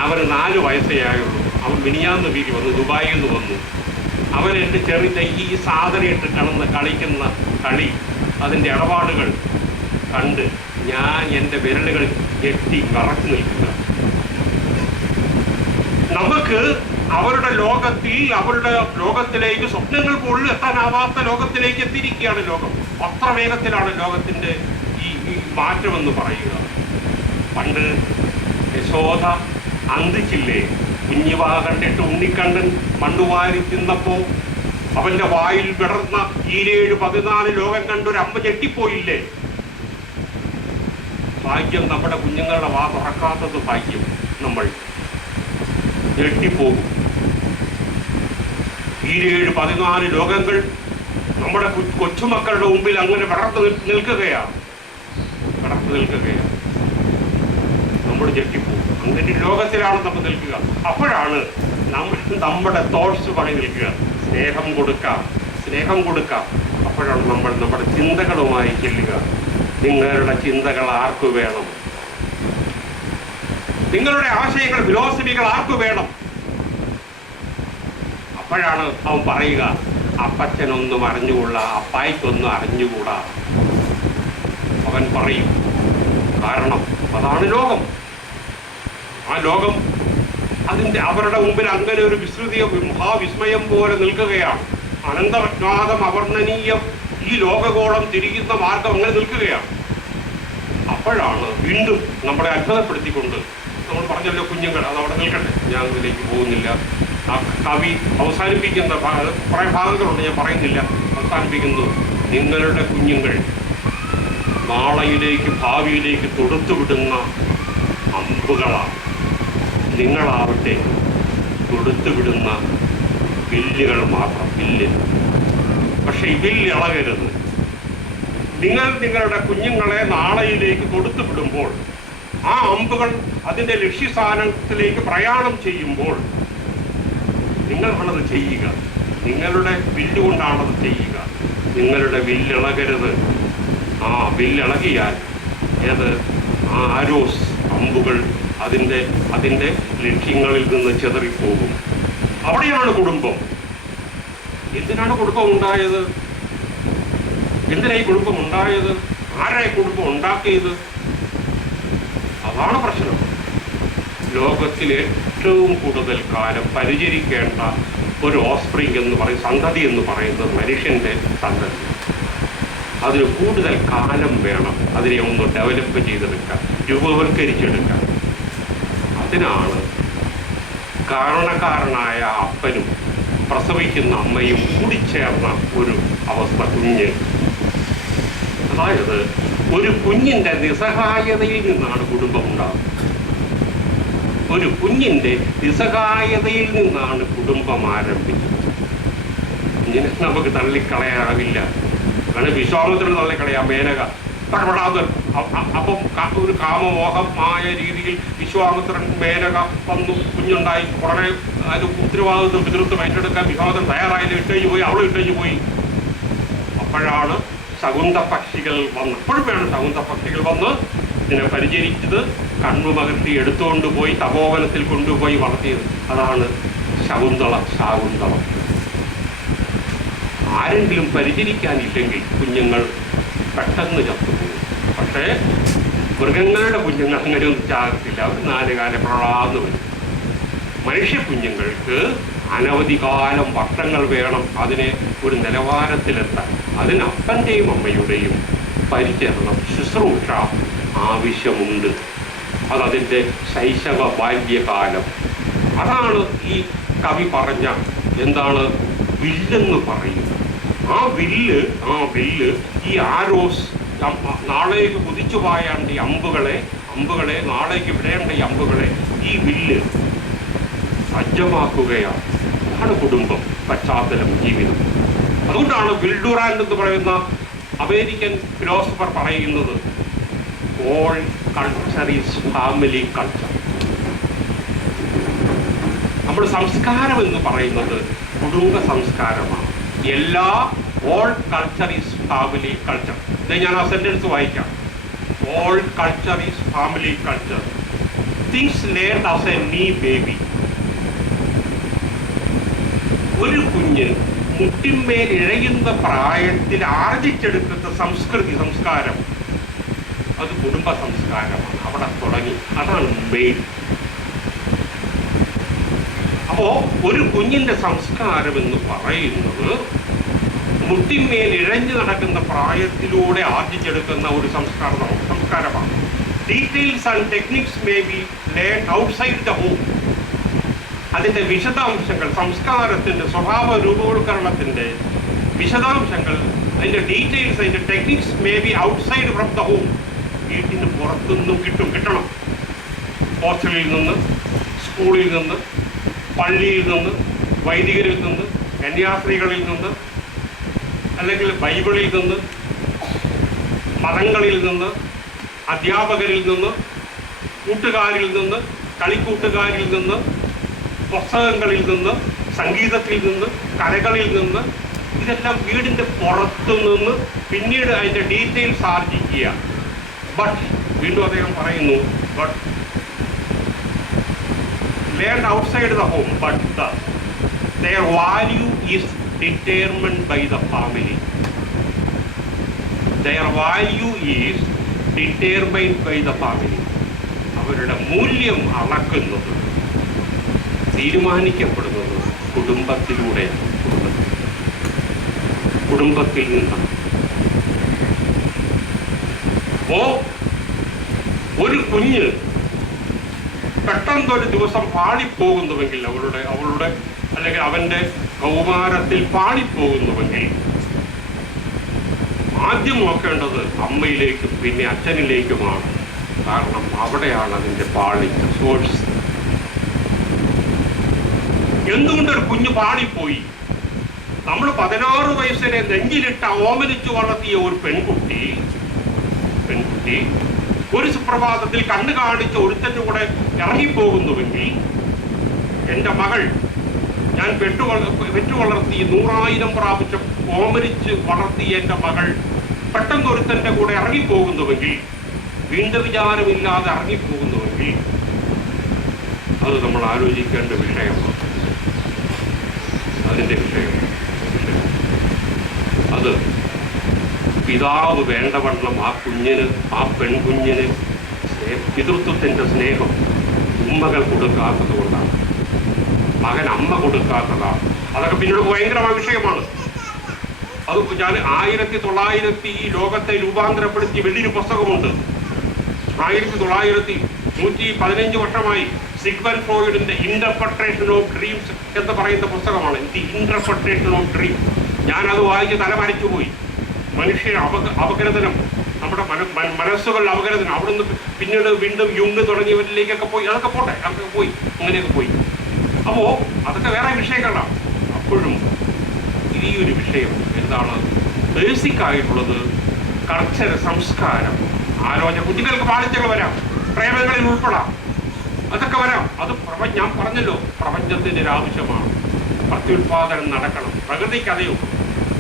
അവന് 4 വയസ്സേ ആയുള്ളൂ. അവൻ മിനിയാന്ന് വീതി വന്നു, ദുബായിൽ നിന്ന് വന്നു. അവൻ എൻ്റെ ചെറിയ ഈ സാധനം ഇട്ട് കളിക്കുന്ന കളി, അതിൻ്റെ ഇടപാടുകൾ കണ്ട് ഞാൻ എൻ്റെ വിരലുകൾ ഞെട്ടി വിറച്ചു നിൽക്കുക. നമുക്ക് അവരുടെ ലോകത്തിലേക്ക് സ്വപ്നങ്ങൾ പോലും എത്താനാവാത്ത ലോകത്തിലേക്ക് എത്തിയിരിക്കുകയാണ് ലോകം. അത്ര വേഗത്തിലാണ് ലോകത്തിൻ്റെ ഈ മാറ്റമെന്ന് പറയുക. പണ്ട് യശോദ അന്തിച്ചില്ലേ, കുഞ്ഞിവാ കണ്ടിട്ട് ഉണ്ണിക്കണ്ണൻ മണ്ണുവാരി തിന്നപ്പോ അവന്റെ വായിൽ വിടർന്ന 14 ലോകം കണ്ടൊരു അമ്മ ഞെട്ടിപ്പോയില്ലേ? ഭാഗ്യം നമ്മുടെ കുഞ്ഞുങ്ങളുടെ വാ തുറക്കാത്തത് ഭാഗ്യം. നമ്മൾ ഞെട്ടിപ്പോകും. 14 ലോകങ്ങൾ നമ്മുടെ കൊച്ചുമക്കളുടെ മുമ്പിൽ അങ്ങനെ വിടർത്ത് നിൽക്കുകയാണ്. നമ്മൾ ഞെട്ടിപ്പോകും. അങ്ങനെ ലോകത്തിലാണ് നമ്മൾ നിൽക്കുക. അപ്പോഴാണ് നമ്മുടെ തോട്ട്സ് പറയി നിൽക്കുക. സ്നേഹം കൊടുക്കാം. അപ്പോഴാണ് നമ്മൾ നമ്മുടെ ചിന്തകളുമായി ചെല്ലുക. നിങ്ങളുടെ ചിന്തകൾ ആർക്കു വേണം? നിങ്ങളുടെ ആശയങ്ങൾ, ഫിലോസഫികൾ ആർക്കു വേണം? അപ്പോഴാണ് അവൻ പറയുക, അപ്പച്ചനൊന്നും അറിഞ്ഞുകൂടാ, അപ്പായിക്കൊന്നും അറിഞ്ഞുകൂടാ. അവൻ പറയും. കാരണം അതാണ് ലോകം. ആ ലോകം അവരുടെ മുമ്പിൽ അങ്ങനെ ഒരു മഹാവിസ്മയം പോലെ നിൽക്കുകയാണ്. അനന്തമജ്ഞാതം അവർണ്ണനീയം ഈ ലോകഗോളം തിരിയുന്ന മാർഗം അങ്ങനെ നിൽക്കുകയാണ്. അപ്പോഴാണ് വീണ്ടും നമ്മളെ അത്ഭുതപ്പെടുത്തിക്കൊണ്ട് നമ്മൾ പറഞ്ഞല്ലോ കുഞ്ഞുങ്ങൾ, അതവിടെ നിൽക്കട്ടെ, ഞാൻ ഇതിലേക്ക് പോകുന്നില്ല. ആ കവി അവസാനിപ്പിക്കുന്ന കുറേ ഭാഗങ്ങളുണ്ട്, ഞാൻ പറയുന്നില്ല. അവസാനിപ്പിക്കുന്നു, നിങ്ങളുടെ കുഞ്ഞുങ്ങൾ നാളെയിലേക്ക്, ഭാവിയിലേക്ക് തൊടുത്തുവിടുന്ന അമ്പുകളാണ്. നിങ്ങളാവട്ടെ തൊടുത്തുവിടുന്ന വില്ലുകൾ മാത്രം. വില്ല്, പക്ഷെ ഈ വില്ല് ഇളകരുത്. നിങ്ങളുടെ കുഞ്ഞുങ്ങളെ നാളെയിലേക്ക് തൊടുത്തുവിടുമ്പോൾ ആ അമ്പുകൾ അതിൻ്റെ ലക്ഷ്യസ്ഥാനത്തിലേക്ക് പ്രയാണം ചെയ്യുമ്പോൾ നിങ്ങളാണത് ചെയ്യുക. നിങ്ങളുടെ വില്ലുകൊണ്ടാണത് ചെയ്യുക. നിങ്ങളുടെ വില്ലിളകരുത്. ആ വില്ലിളകിയാൽ ആ ആരോസ് അമ്പുകൾ അതിൻ്റെ ലക്ഷ്യങ്ങളിൽ നിന്ന് ചെതറിപ്പോകും. അവിടെയാണ് കുടുംബം. എന്തിനാണ് കുടുംബം ഉണ്ടായത്? എന്തിനായി കുടുംബം ഉണ്ടായത്? ആരായി കുടുംബം ഉണ്ടാക്കിയത്? അതാണ് പ്രശ്നം. ലോകത്തിൽ ഏറ്റവും കൂടുതൽ കാലം പരിചരിക്കേണ്ട ഒരു ഓസ്പ്രിങ് എന്ന് പറയും, സന്തതി എന്ന് പറയുന്നത് മനുഷ്യൻ്റെ സന്തതി. അതിന് കൂടുതൽ കാലം വേണം. അതിനെ ഒന്ന് ഡെവലപ്പ് ചെയ്തെടുക്കാൻ, രൂപവൽക്കരിച്ചെടുക്കാൻ. അതിനാണ് കാരണക്കാരനായ അപ്പനും പ്രസവിക്കുന്ന അമ്മയും കൂടിച്ചേർന്ന ഒരു അവസ്ഥ. കുഞ്ഞ്, അതായത് ഒരു കുഞ്ഞിൻ്റെ നിസ്സഹായതയിൽ നിന്നാണ് കുടുംബം ഉണ്ടാകുന്നത്. ഒരു കുഞ്ഞിൻ്റെ നിസ്സഹായതയിൽ നിന്നാണ് കുടുംബം ആരംഭിക്കുന്നത്. കുഞ്ഞിനെ നമുക്ക് തള്ളിക്കളയാനാവില്ല. അങ്ങനെ വിശ്വാമിത്രന് തള്ളിക്കളയാം. മേനക തടപെടാതെ അപ്പം ഒരു കാമമോഹമായ രീതിയിൽ വിശ്വാമിത്രൻ മേനക വന്നു, കുഞ്ഞുണ്ടായി. കുറേ അത് ഉത്തരവാദിത്വം പിതൃത്വം ഏറ്റെടുക്കാൻ വിശ്വാമിത്രൻ തയ്യാറായാലും ഇട്ടേഞ്ഞു പോയി, അവളും ഇട്ടേഞ്ഞു പോയി. അപ്പോഴാണ് ശകുന്തപക്ഷികൾ വന്ന്, അപ്പോഴും വേണം ശകുന്തപക്ഷികൾ വന്ന് ഇതിനെ പരിചരിച്ചത്. കണ്ണുമകർത്തി എടുത്തുകൊണ്ട് പോയി തപോവനത്തിൽ കൊണ്ടുപോയി വളർത്തിയത്. അതാണ് ശാകുന്തളം. ആരെങ്കിലും പരിചരിക്കാനില്ലെങ്കിൽ കുഞ്ഞുങ്ങൾ പെട്ടെന്ന് ചത്തുപോകും. പക്ഷേ മൃഗങ്ങളുടെ കുഞ്ഞുങ്ങൾ അങ്ങനെയൊന്നും ചാകത്തില്ല. അവർ 4 കാലം പ്രളാന്ന് വരും. മനുഷ്യ കുഞ്ഞുങ്ങൾക്ക് അനവധി കാലം, വർഷങ്ങൾ വേണം അതിനെ ഒരു നിലവാരത്തിലെത്താൻ. അതിന് അപ്പൻ്റെയും അമ്മയുടെയും പരിചരണം, ശുശ്രൂഷ ആവശ്യമുണ്ട്. അതതിൻ്റെ ശൈശവ ബാല്യകാലം. അതാണ് ഈ കവി പറഞ്ഞ എന്താണ് വില്ലെന്ന് പറയും. ആ വില്ല് ഈ ആരോസ്, നാളേക്ക് കുതിച്ചു പായേണ്ട ഈ അമ്പുകളെ നാളേക്ക് വിടേണ്ട ഈ അമ്പുകളെ ഈ വില്ല് സജ്ജമാക്കുകയാണ്. അതാണ് കുടുംബം, പശ്ചാത്തലം, ജീവിതം. അതുകൊണ്ടാണ് വിൽഡുറാൻഡ് എന്ന് പറയുന്ന അമേരിക്കൻ ഫിലോസഫർ പറയുന്നത് all culture is family culture. നമ്മൾ സംസ്കാരം എന്ന് പറയുന്നത് കുടുംബ സംസ്കാരമാണ്. All culture is family culture. ഇത് ഞാൻ ആ സെന്റൻസ് വായിക്കാം. All culture is family culture. Things learned as A നീ ബേബി. ഒരു കുഞ്ഞ് മുട്ടിന്മേൽ ഇഴയുന്ന പ്രായത്തിൽ ആർജിച്ചെടുക്കുന്ന സംസ്കാരം അത് കുടുംബ സംസ്കാരമാണ്. അവിടെ തുടങ്ങി, അതാണ് മെയിൻ. അപ്പോ ഒരു കുഞ്ഞിന്റെ സംസ്കാരം എന്ന് പറയുന്നത് മുട്ടിന്മേൽ ഇഴഞ്ഞു നടക്കുന്ന പ്രായത്തിലൂടെ ആർജിച്ചെടുക്കുന്ന ഒരു സംസ്കാരമാണ്. Details and techniques may be learn outside the home. അതിൻ്റെ വിശദാംശങ്ങൾ, സംസ്കാരത്തിൻ്റെ സ്വഭാവ രൂപവൽക്കരണത്തിൻ്റെ വിശദാംശങ്ങൾ, അതിൻ്റെ ഡീറ്റെയിൽസ്, അതിൻ്റെ techniques may be outside from the home. വീട്ടിന് പുറത്തുനിന്നും കിട്ടണം. ഹോസ്റ്റലിൽ നിന്ന്, സ്കൂളിൽ നിന്ന്, പള്ളിയിൽ നിന്ന്, വൈദികരിൽ നിന്ന്, കന്യാസ്ത്രീകളിൽ നിന്ന്, അല്ലെങ്കിൽ ബൈബിളിൽ നിന്ന്, മതങ്ങളിൽ നിന്ന്, അധ്യാപകരിൽ നിന്ന്, കൂട്ടുകാരിൽ നിന്ന്, കളിക്കൂട്ടുകാരിൽ നിന്ന്, പുസ്തകങ്ങളിൽ നിന്ന്, സംഗീതത്തിൽ നിന്ന്, കലകളിൽ നിന്ന്, ഇതെല്ലാം വീടിൻ്റെ പുറത്തു നിന്ന് പിന്നീട് അതിൻ്റെ ഡീറ്റെയിൽസ് ആർജിക്കുക. ബട്ട് വീണ്ടും അദ്ദേഹം പറയുന്നു, but learn outside the home, but their value is determined by the family. Their value is determined by the family. അവരുടെ മൂല്യം അളക്കുന്നത്, തീരുമാനിക്കപ്പെടുന്നത് കുടുംബത്തിലൂടെയാണ്, കുടുംബത്തിൽ നിന്നാണ്. അപ്പോ ഒരു കുഞ്ഞ് പെട്ടെന്നൊരു ദിവസം പാളിപ്പോകുന്നുവെങ്കിൽ, അവളുടെ അല്ലെങ്കിൽ അവൻ്റെ കൗമാരത്തിൽ പാളിപ്പോകുന്നുവെങ്കിൽ ആദ്യം നോക്കേണ്ടത് അമ്മയിലേക്കും പിന്നെ അച്ഛനിലേക്കുമാണ്. കാരണം അവിടെയാണ് അതിൻ്റെ പാളിച്ച സോഴ്സ്. എന്തുകൊണ്ടൊരു കുഞ്ഞ് പാളിപ്പോയി? നമ്മൾ 16 വയസ്സിനെ നെഞ്ചിലിട്ട് ഓമനിച്ചു വളർത്തിയ ഒരു പെൺകുട്ടി ഒരു സുപ്രഭാതത്തിൽ കണ്ണു കാണിച്ച ഒരുത്തൻ്റെ കൂടെ ഇറങ്ങിപ്പോകുന്നുവെങ്കിൽ, എൻ്റെ മകൾ, ഞാൻ പെറ്റു വളർത്തി 100,000 പ്രാവശ്യം ഓമനിച്ച് വളർത്തിയ എൻ്റെ മകൾ പെട്ടെന്ന് ഒരുത്തൻ്റെ കൂടെ ഇറങ്ങിപ്പോകുന്നുവെങ്കിൽ, വീണ്ടും വിചാരമില്ലാതെ ഇറങ്ങിപ്പോകുന്നുവെങ്കിൽ, അത് നമ്മൾ ആലോചിക്കേണ്ട വിഷയമാണ്. അതിൻ്റെ വിഷയം അത് പിതാവ് വേണ്ടവണ്ണം ആ പെൺകുഞ്ഞിന് പിതൃത്വത്തിൻ്റെ സ്നേഹം ഉമ്മകൾ കൊടുക്കാത്തത് കൊണ്ടാണ്, മകൻ അമ്മ കൊടുക്കാത്തതാണ്. അതൊക്കെ പിന്നീട് ഭയങ്കരമായ വിഷയമാണ്. അത് ഞാൻ 1900 ഈ ലോകത്തെ രൂപാന്തരപ്പെടുത്തിയ വലിയൊരു പുസ്തകമുണ്ട്. 1915 വർഷമായി സിഗ്മണ്ട് ഫ്രോയിഡിന്റെ ഇന്റർപ്രട്ടേഷൻ ഓഫ് ഡ്രീംസ് എന്ന് പറയുന്ന പുസ്തകമാണ്. The interpretation of dream. ഞാനത് വായിച്ച് തലമരിച്ചുപോയി. മനുഷ്യ അപഗ്രഥനം, നമ്മുടെ മനസ്സുകൾ അപഗ്രഥനം, അവിടുന്ന് പിന്നീട് വീണ്ടും യുങ് തുടങ്ങിയവരിലേക്കൊക്കെ പോയി. അതൊക്കെ പോട്ടെ, അതൊക്കെ പോയി, അങ്ങനെയൊക്കെ പോയി. അപ്പോൾ അതൊക്കെ വേറെ വിഷയങ്ങളാണ്. അപ്പോഴും ഈ ഒരു വിഷയം എന്താണ് ബേസിക് ആയിട്ടുള്ളത്? കൾച്ചർ, സംസ്കാരം, ആലോചന. കുട്ടികൾക്ക് പാളിച്ചകൾ വരാം, പ്രേമങ്ങളിൽ ഉൾപ്പെടാം, അതൊക്കെ വരാം. അത് ഞാൻ പറഞ്ഞല്ലോ, പ്രപഞ്ചത്തിൻ്റെ ഒരു ആവശ്യമാണ്. പ്രത്യുൽപാദനം നടക്കണം, പ്രകൃതിക്കതയോ.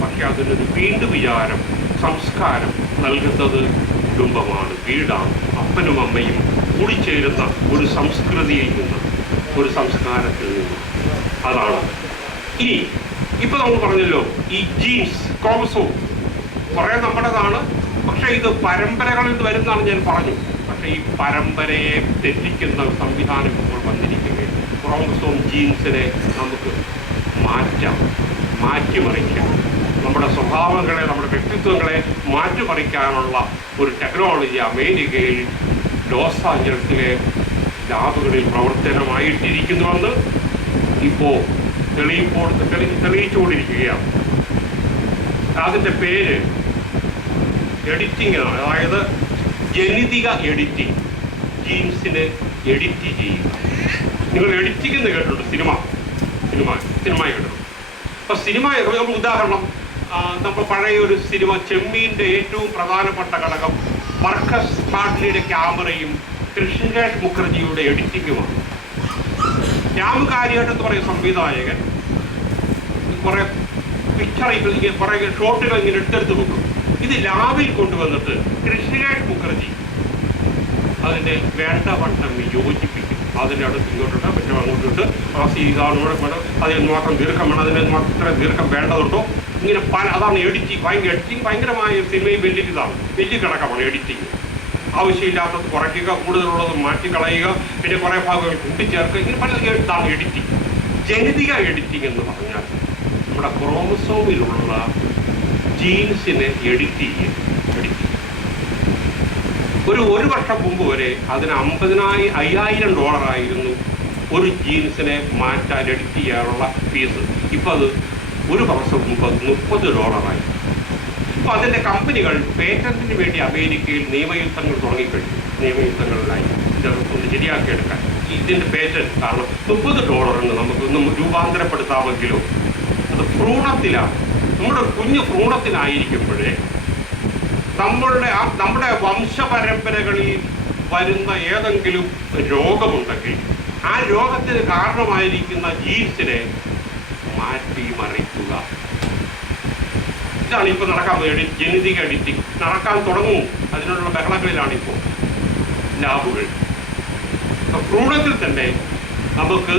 പക്ഷെ അതിനൊരു വീണ്ടും വിചാരം, സംസ്കാരം നൽകുന്നത് കുടുംബമാണ്, വീടാണ്. അപ്പനും അമ്മയും കൂടിച്ചേരുന്ന ഒരു സംസ്കൃതിയിൽ നിന്ന്, ഒരു സംസ്കാരത്തിൽ നിന്ന്. അതാണ്. ഇനി ഇപ്പൊ നമ്മൾ പറഞ്ഞല്ലോ, ഈ ജീൻസ്, ക്രോമസോം കുറെ നമ്മുടേതാണ്. പക്ഷെ ഇത് പരമ്പരകളിൽ നിന്ന് വരുന്നതാണ് ഞാൻ പറഞ്ഞു. പക്ഷെ ഈ പരമ്പരയെ തെറ്റിക്കുന്ന സംവിധാനം ഇപ്പോൾ വന്നിരിക്കുകയാണ്. ക്രോമസോം ജീൻസിനെ നമുക്ക് മാറ്റിമറിക്കാം. നമ്മുടെ സ്വഭാവങ്ങളെ, നമ്മുടെ വ്യക്തിത്വങ്ങളെ മാറ്റിമറിക്കാനുള്ള ഒരു ടെക്നോളജി അമേരിക്കയിൽ ലോസ് ആഞ്ചലസിലെ ലാബുകളിൽ പ്രവർത്തനമായിട്ടിരിക്കുന്നുവെന്ന് ഇപ്പോൾ തെളിയിച്ചുകൊണ്ടിരിക്കുകയാണ്. അതിൻ്റെ പേര് എഡിറ്റിംഗ് ആണ്. അതായത് ജനിതക എഡിറ്റിംഗ്. ജീൻസിനെ എഡിറ്റ് ചെയ്യുക. നിങ്ങൾ എഡിറ്റിംഗ് എന്ന് കേട്ടിട്ടുണ്ട്? സിനിമ കേട്ടിട്ടുണ്ട്. അപ്പോൾ സിനിമ ഉദാഹരണം, നമ്മൾ പഴയ ഒരു സിനിമ ചെമ്മീൻ്റെ ഏറ്റവും പ്രധാനപ്പെട്ട ഘടകം മർക്കസ് ബാഡ്ലിയുടെ ക്യാമറയും കൃഷ്ണരാജ് മുഖർജിയുടെ എഡിറ്റിങ്ങുമാണ്. രാം കാര്യമായിട്ട് എന്ന് പറയുന്ന സംവിധായകൻ കുറേ കുറേ ഷോട്ടുകൾ ഇങ്ങനെ എടുത്തെടുത്ത് വെക്കും. ഇത് ലാബിൽ കൊണ്ടുവന്നിട്ട് കൃഷ്ണരാജ് മുഖർജി അതിൻ്റെ വേണ്ടവണ്ണം യോജിപ്പിക്കും. അതിൻ്റെ അടുത്ത് ഇങ്ങോട്ടുണ്ട്, മറ്റോ അങ്ങോട്ടിട്ട് ഇതാണ് അതിന് മാത്രം ദീർഘം വേണം, അതിന് മാത്രം ഇത്ര ദീർഘം വേണ്ടതുണ്ടോ, ഇങ്ങനെ അതാണ് എഡിറ്റിംഗ്. ഭയങ്കരമായ സിനിമയും വലിയ ഘടകമാണ് എഡിറ്റിംഗ്. ആവശ്യമില്ലാത്തത് കുറയ്ക്കുക, കൂടുതലുള്ളത് മാറ്റിക്കളയുക, പിന്നെ കുറേ ഭാഗങ്ങൾ കൂട്ടിച്ചേർക്കുക, ഇങ്ങനെ പല ഇതാണ് എഡിറ്റിംഗ്. ജനിതക എഡിറ്റിംഗ് എന്ന് പറഞ്ഞാൽ നമ്മുടെ ക്രോമസോമിലുള്ള ജീൻസിനെ എഡിറ്റ് ചെയ്യുക. ഒരു വർഷം മുമ്പ് വരെ അതിന് $50,000 ഒരു ജീൻസിനെ മാറ്റാൻ എഡിറ്റ് ചെയ്യാനുള്ള ഫീസ്. ഇപ്പം അത് ഒരു വർഷം മുമ്പ് $30. ഇപ്പോൾ അതിൻ്റെ കമ്പനികൾ പേറ്റന്റിന് വേണ്ടി അമേരിക്കയിൽ നിയമയുദ്ധങ്ങൾ തുടങ്ങിക്കഴിഞ്ഞു. നിയമയുദ്ധങ്ങളിലായി ഇതൊന്ന് ശരിയാക്കിയെടുക്കാൻ ഇതിൻ്റെ പേറ്റന്റ്. കാരണം $30 നമുക്കൊന്നും രൂപാന്തരപ്പെടുത്താമെങ്കിലോ അത് ഭ്രൂണത്തിലാണ്. നമ്മുടെ കുഞ്ഞ് ഭ്രൂണത്തിലായിരിക്കുമ്പോഴേ നമ്മുടെ വംശപരമ്പരകളിൽ വരുന്ന ഏതെങ്കിലും രോഗമുണ്ടെങ്കിൽ ആ രോഗത്തിന് കാരണമായിരിക്കുന്ന ജീൻസിനെ മാറ്റിമറിക്കുക. ഇതാണ് ഇപ്പോൾ നടക്കാൻ പോകുന്നത്. ജനിതക എഡിറ്റിംഗ് നടക്കാൻ തുടങ്ങും. അതിനുള്ള ബഹളങ്ങളിലാണിപ്പോൾ ലാബുകൾ. ഭ്രൂണത്തിൽ തന്നെ നമുക്ക്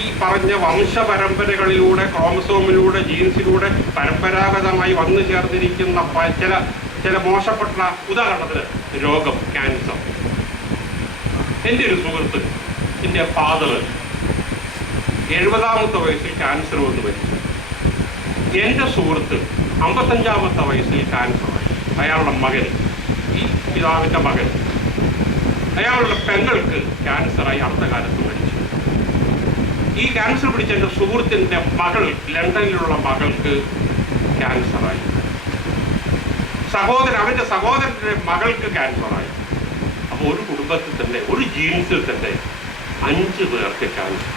ഈ പറഞ്ഞ വംശപരമ്പരകളിലൂടെ, ക്രോമസോമിലൂടെ, ജീൻസിലൂടെ പരമ്പരാഗതമായി വന്നു ചേർന്നിരിക്കുന്ന ചില മോശപ്പെട്ട, ഉദാഹരണത്തിന് രോഗം, ക്യാൻസർ. എൻ്റെ ഒരു സുഹൃത്ത്, എൻ്റെ ഫാദർ 70ാമത്തെ വയസ്സിൽ ക്യാൻസർ വന്ന് മരിച്ചു. എൻ്റെ സുഹൃത്ത് 55ാമത്തെ വയസ്സിൽ ക്യാൻസറായി. അയാളുടെ മകൻ, ഈ പിതാവിൻ്റെ മകൻ, അയാളുടെ പെങ്ങൾക്ക് ക്യാൻസറായി അടുത്ത കാലത്ത് മരിച്ചു. ഈ ക്യാൻസർ പിടിച്ച എൻ്റെ സുഹൃത്തിൻ്റെ മകൾ, ലണ്ടനിലുള്ള മകൾക്ക് ക്യാൻസറായി. അവൻ്റെ സഹോദരൻ്റെ മകൾക്ക് ക്യാൻസറായി. അപ്പോൾ ഒരു കുടുംബത്തിൽ തന്നെ, ഒരു ജീൻസിൽ തന്നെ 5 പേർക്ക് ക്യാൻസർ.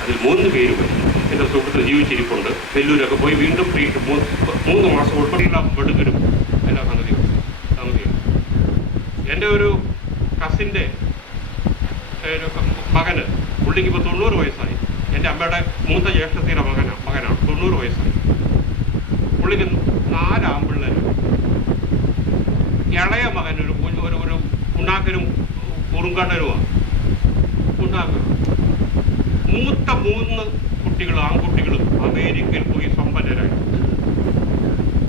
അതിൽ 3 പേര് മരിച്ചു. എൻ്റെ സുഹൃത്ത് ജീവിച്ചിരിപ്പുണ്ട്. വെല്ലൂരൊക്കെ പോയി വീണ്ടും 3 മാസം ഉൾപ്പെടെയുള്ള വെടുക്കരും എല്ലാ സംഗതികളും. എൻ്റെ ഒരു കസിൻ്റെ മകന്, പുള്ളിക്ക് ഇപ്പോൾ 90 വയസ്സായി. എൻ്റെ അമ്മയുടെ മൂത്ത ജ്യേഷ്ഠത്തിൻ്റെ മകനാണ്. 90 വയസ്സായി. പുള്ളിക്ക് 4 ആൺപിള്ളേരും. ഇളയ മകൻ ഒരു ഉണ്ടാക്കലും കുറുങ്കണ്ണനുമാണ്. ഉണ്ടാക്കലും മൂത്ത 3 കുട്ടികൾ, ആൺകുട്ടികളും അമേരിക്കയിൽ പോയി സമ്പന്നരായി.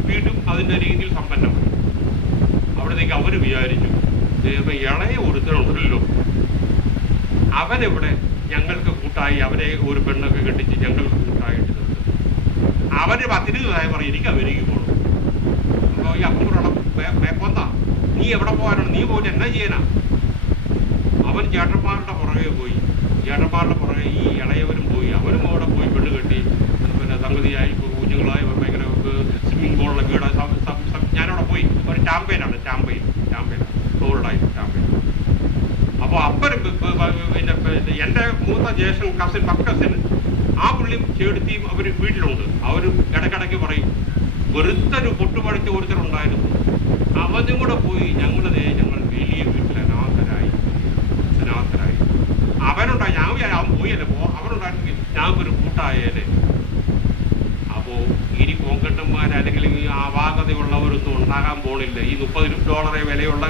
വീണ്ടും അതിൻ്റെ രീതിയിൽ സമ്പന്നമായി. അവിടത്തേക്ക് അവർ വിചാരിച്ചു, ഇളയ ഒരുത്തനുണ്ടല്ലോ, അവനെവിടെ ഞങ്ങൾക്ക് കൂട്ടായി, അവരെ ഒരു പെണ്ണൊക്കെ കെട്ടിച്ച് ഞങ്ങൾക്ക് കൂട്ടായിട്ട് നിർത്തും. അവന് 10-20 പറയും, എനിക്ക് അമേരിക്കയിൽ പോകണം. അപ്പോൾ ഈ അപ്പം പേപ്പൊന്താ, നീ എവിടെ പോകാനാണ്, നീ പോയിട്ട് എന്നാ ചെയ്യാനാ? അവൻ ചേട്ടന്മാരുടെ പുറകെ പോയി. ചേട്ടന്മാരുടെ പുറകെ ഈ ഇളയവരും പോയി. അവനും അവിടെ പോയി പെണ്ണ് കെട്ടി, പിന്നെ സംഗതിയായി കുഞ്ഞുങ്ങളായി ഭയങ്കര സ്വിമ്മിംഗ് പൂളിലെ വീട്. ഞാനവിടെ പോയി. ഒരു ടാമ്പയിലാണ്, ടോൾഡായി ടാമ്പയിൻ. അപ്പോൾ അപ്പനും പിന്നെ എൻ്റെ മൂത്ത ജ്യേഷ്ഠൻ, കസിൻ, ആ പുള്ളിയും ചേട്ടത്തിയും അവർ വീട്ടിലുണ്ട്. അവർ ഇടയ്ക്കിടയ്ക്ക് പറയും, ഒരുത്തന് പൊട്ടുപഴിച്ച ഒരുത്തരുണ്ടായിരുന്നു, അവനും കൂടെ പോയി ഞങ്ങൾ വലിയ വീട്ടിൽ അനാഥരായി. അവനുണ്ടായി, അവൻ പോയല്ലേ, അവനുണ്ടായിരുന്നെങ്കിൽ ഞങ്ങൾക്കൊരു കൂട്ടായേനെ. അപ്പോൾ ഇനി കോങ്കട്ടന്മാർ അല്ലെങ്കിൽ ഈ അപാകതയുള്ളവരൊന്നും ഉണ്ടാകാൻ പോണില്ല. ഈ $30 വിലയുള്ള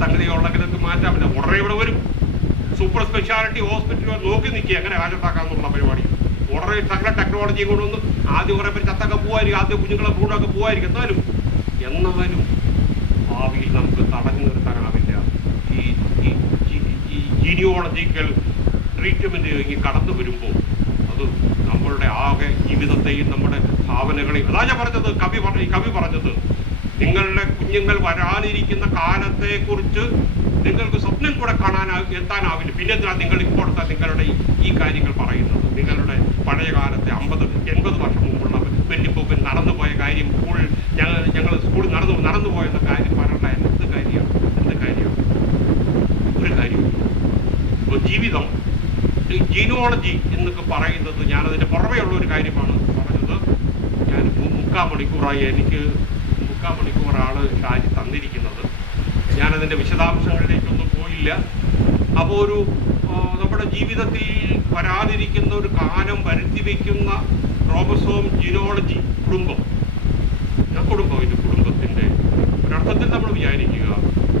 സംഗതികളുള്ളതൊക്കെ മാറ്റാൻ പറ്റില്ല. ഉടനെ ഇവിടെ വരും. സൂപ്പർ സ്പെഷ്യാലിറ്റി ഹോസ്പിറ്റലുകൾ നോക്കി നിൽക്കുക എങ്ങനെ കാശുണ്ടാക്കാന്നുള്ള പരിപാടി. ഉടനെ സകല ടെക്നോളജി കൊണ്ടൊന്ന് ആദ്യം കുറേ പേര് ചത്തൊക്കെ പോവായിരിക്കും, ആദ്യം കുഞ്ഞുങ്ങളെ ഭ്രൂണമൊക്കെ പോവായിരിക്കും. എന്നാലും ഭാവിയിൽ നമുക്ക് തടഞ്ഞു നിർത്താനാവില്ല. ഈ ജീനിയോളജിക്കൽ ട്രീറ്റ്മെൻറ്റ് ഇങ്ങനെ കടന്നു വരുമ്പോൾ അത് നമ്മളുടെ ആകെ ജീവിതത്തെയും നമ്മുടെ ഭാവനകളെയും, അതാ ഞാൻ പറഞ്ഞത്, കവി പറഞ്ഞത് നിങ്ങളുടെ കുഞ്ഞുങ്ങൾ വരാനിരിക്കുന്ന കാലത്തെക്കുറിച്ച് നിങ്ങൾക്ക് സ്വപ്നം കൂടെ എത്താനാവില്ല. പിന്നെ എന്തിനാ നിങ്ങൾ ഇപ്പോഴത്തെ നിങ്ങളുടെ ഈ കാര്യങ്ങൾ പറയുന്നത്? നിങ്ങളുടെ പഴയ കാലത്തെ 50-80 വർഷം മുമ്പുള്ള വെല്ലിപ്പൊക്കൻ നടന്നുപോയ കാര്യം, ഞങ്ങൾ സ്കൂളിൽ നടന്നു പോയെന്ന കാര്യം പറയണ്ട. എന്ത് കാര്യമാണ്? ഒരു കാര്യമില്ല. ജീവിതം ജീനോളജി എന്നൊക്കെ പറയുന്നത്, ഞാനതിൻ്റെ പുറമേയുള്ള ഒരു കാര്യമാണ് പറഞ്ഞത്. ഞാൻ 3/4 മണിക്കൂറായി എനിക്ക് 3/4 മണിക്കൂറാണ് ഷാജി തന്നിരിക്കുന്നത്. ഞാനതിൻ്റെ വിശദാംശങ്ങളിലേക്കൊന്നും പോയില്ല. അപ്പോൾ നമ്മുടെ ജീവിതത്തിൽ വരാതിരിക്കുന്ന ഒരു കാലം വരുത്തി വയ്ക്കുന്ന ക്രോമസോം ജീനോളജി കുടുംബത്തിൻ്റെ ഒരർത്ഥത്തിൽ നമ്മൾ വിചാരിക്കുക,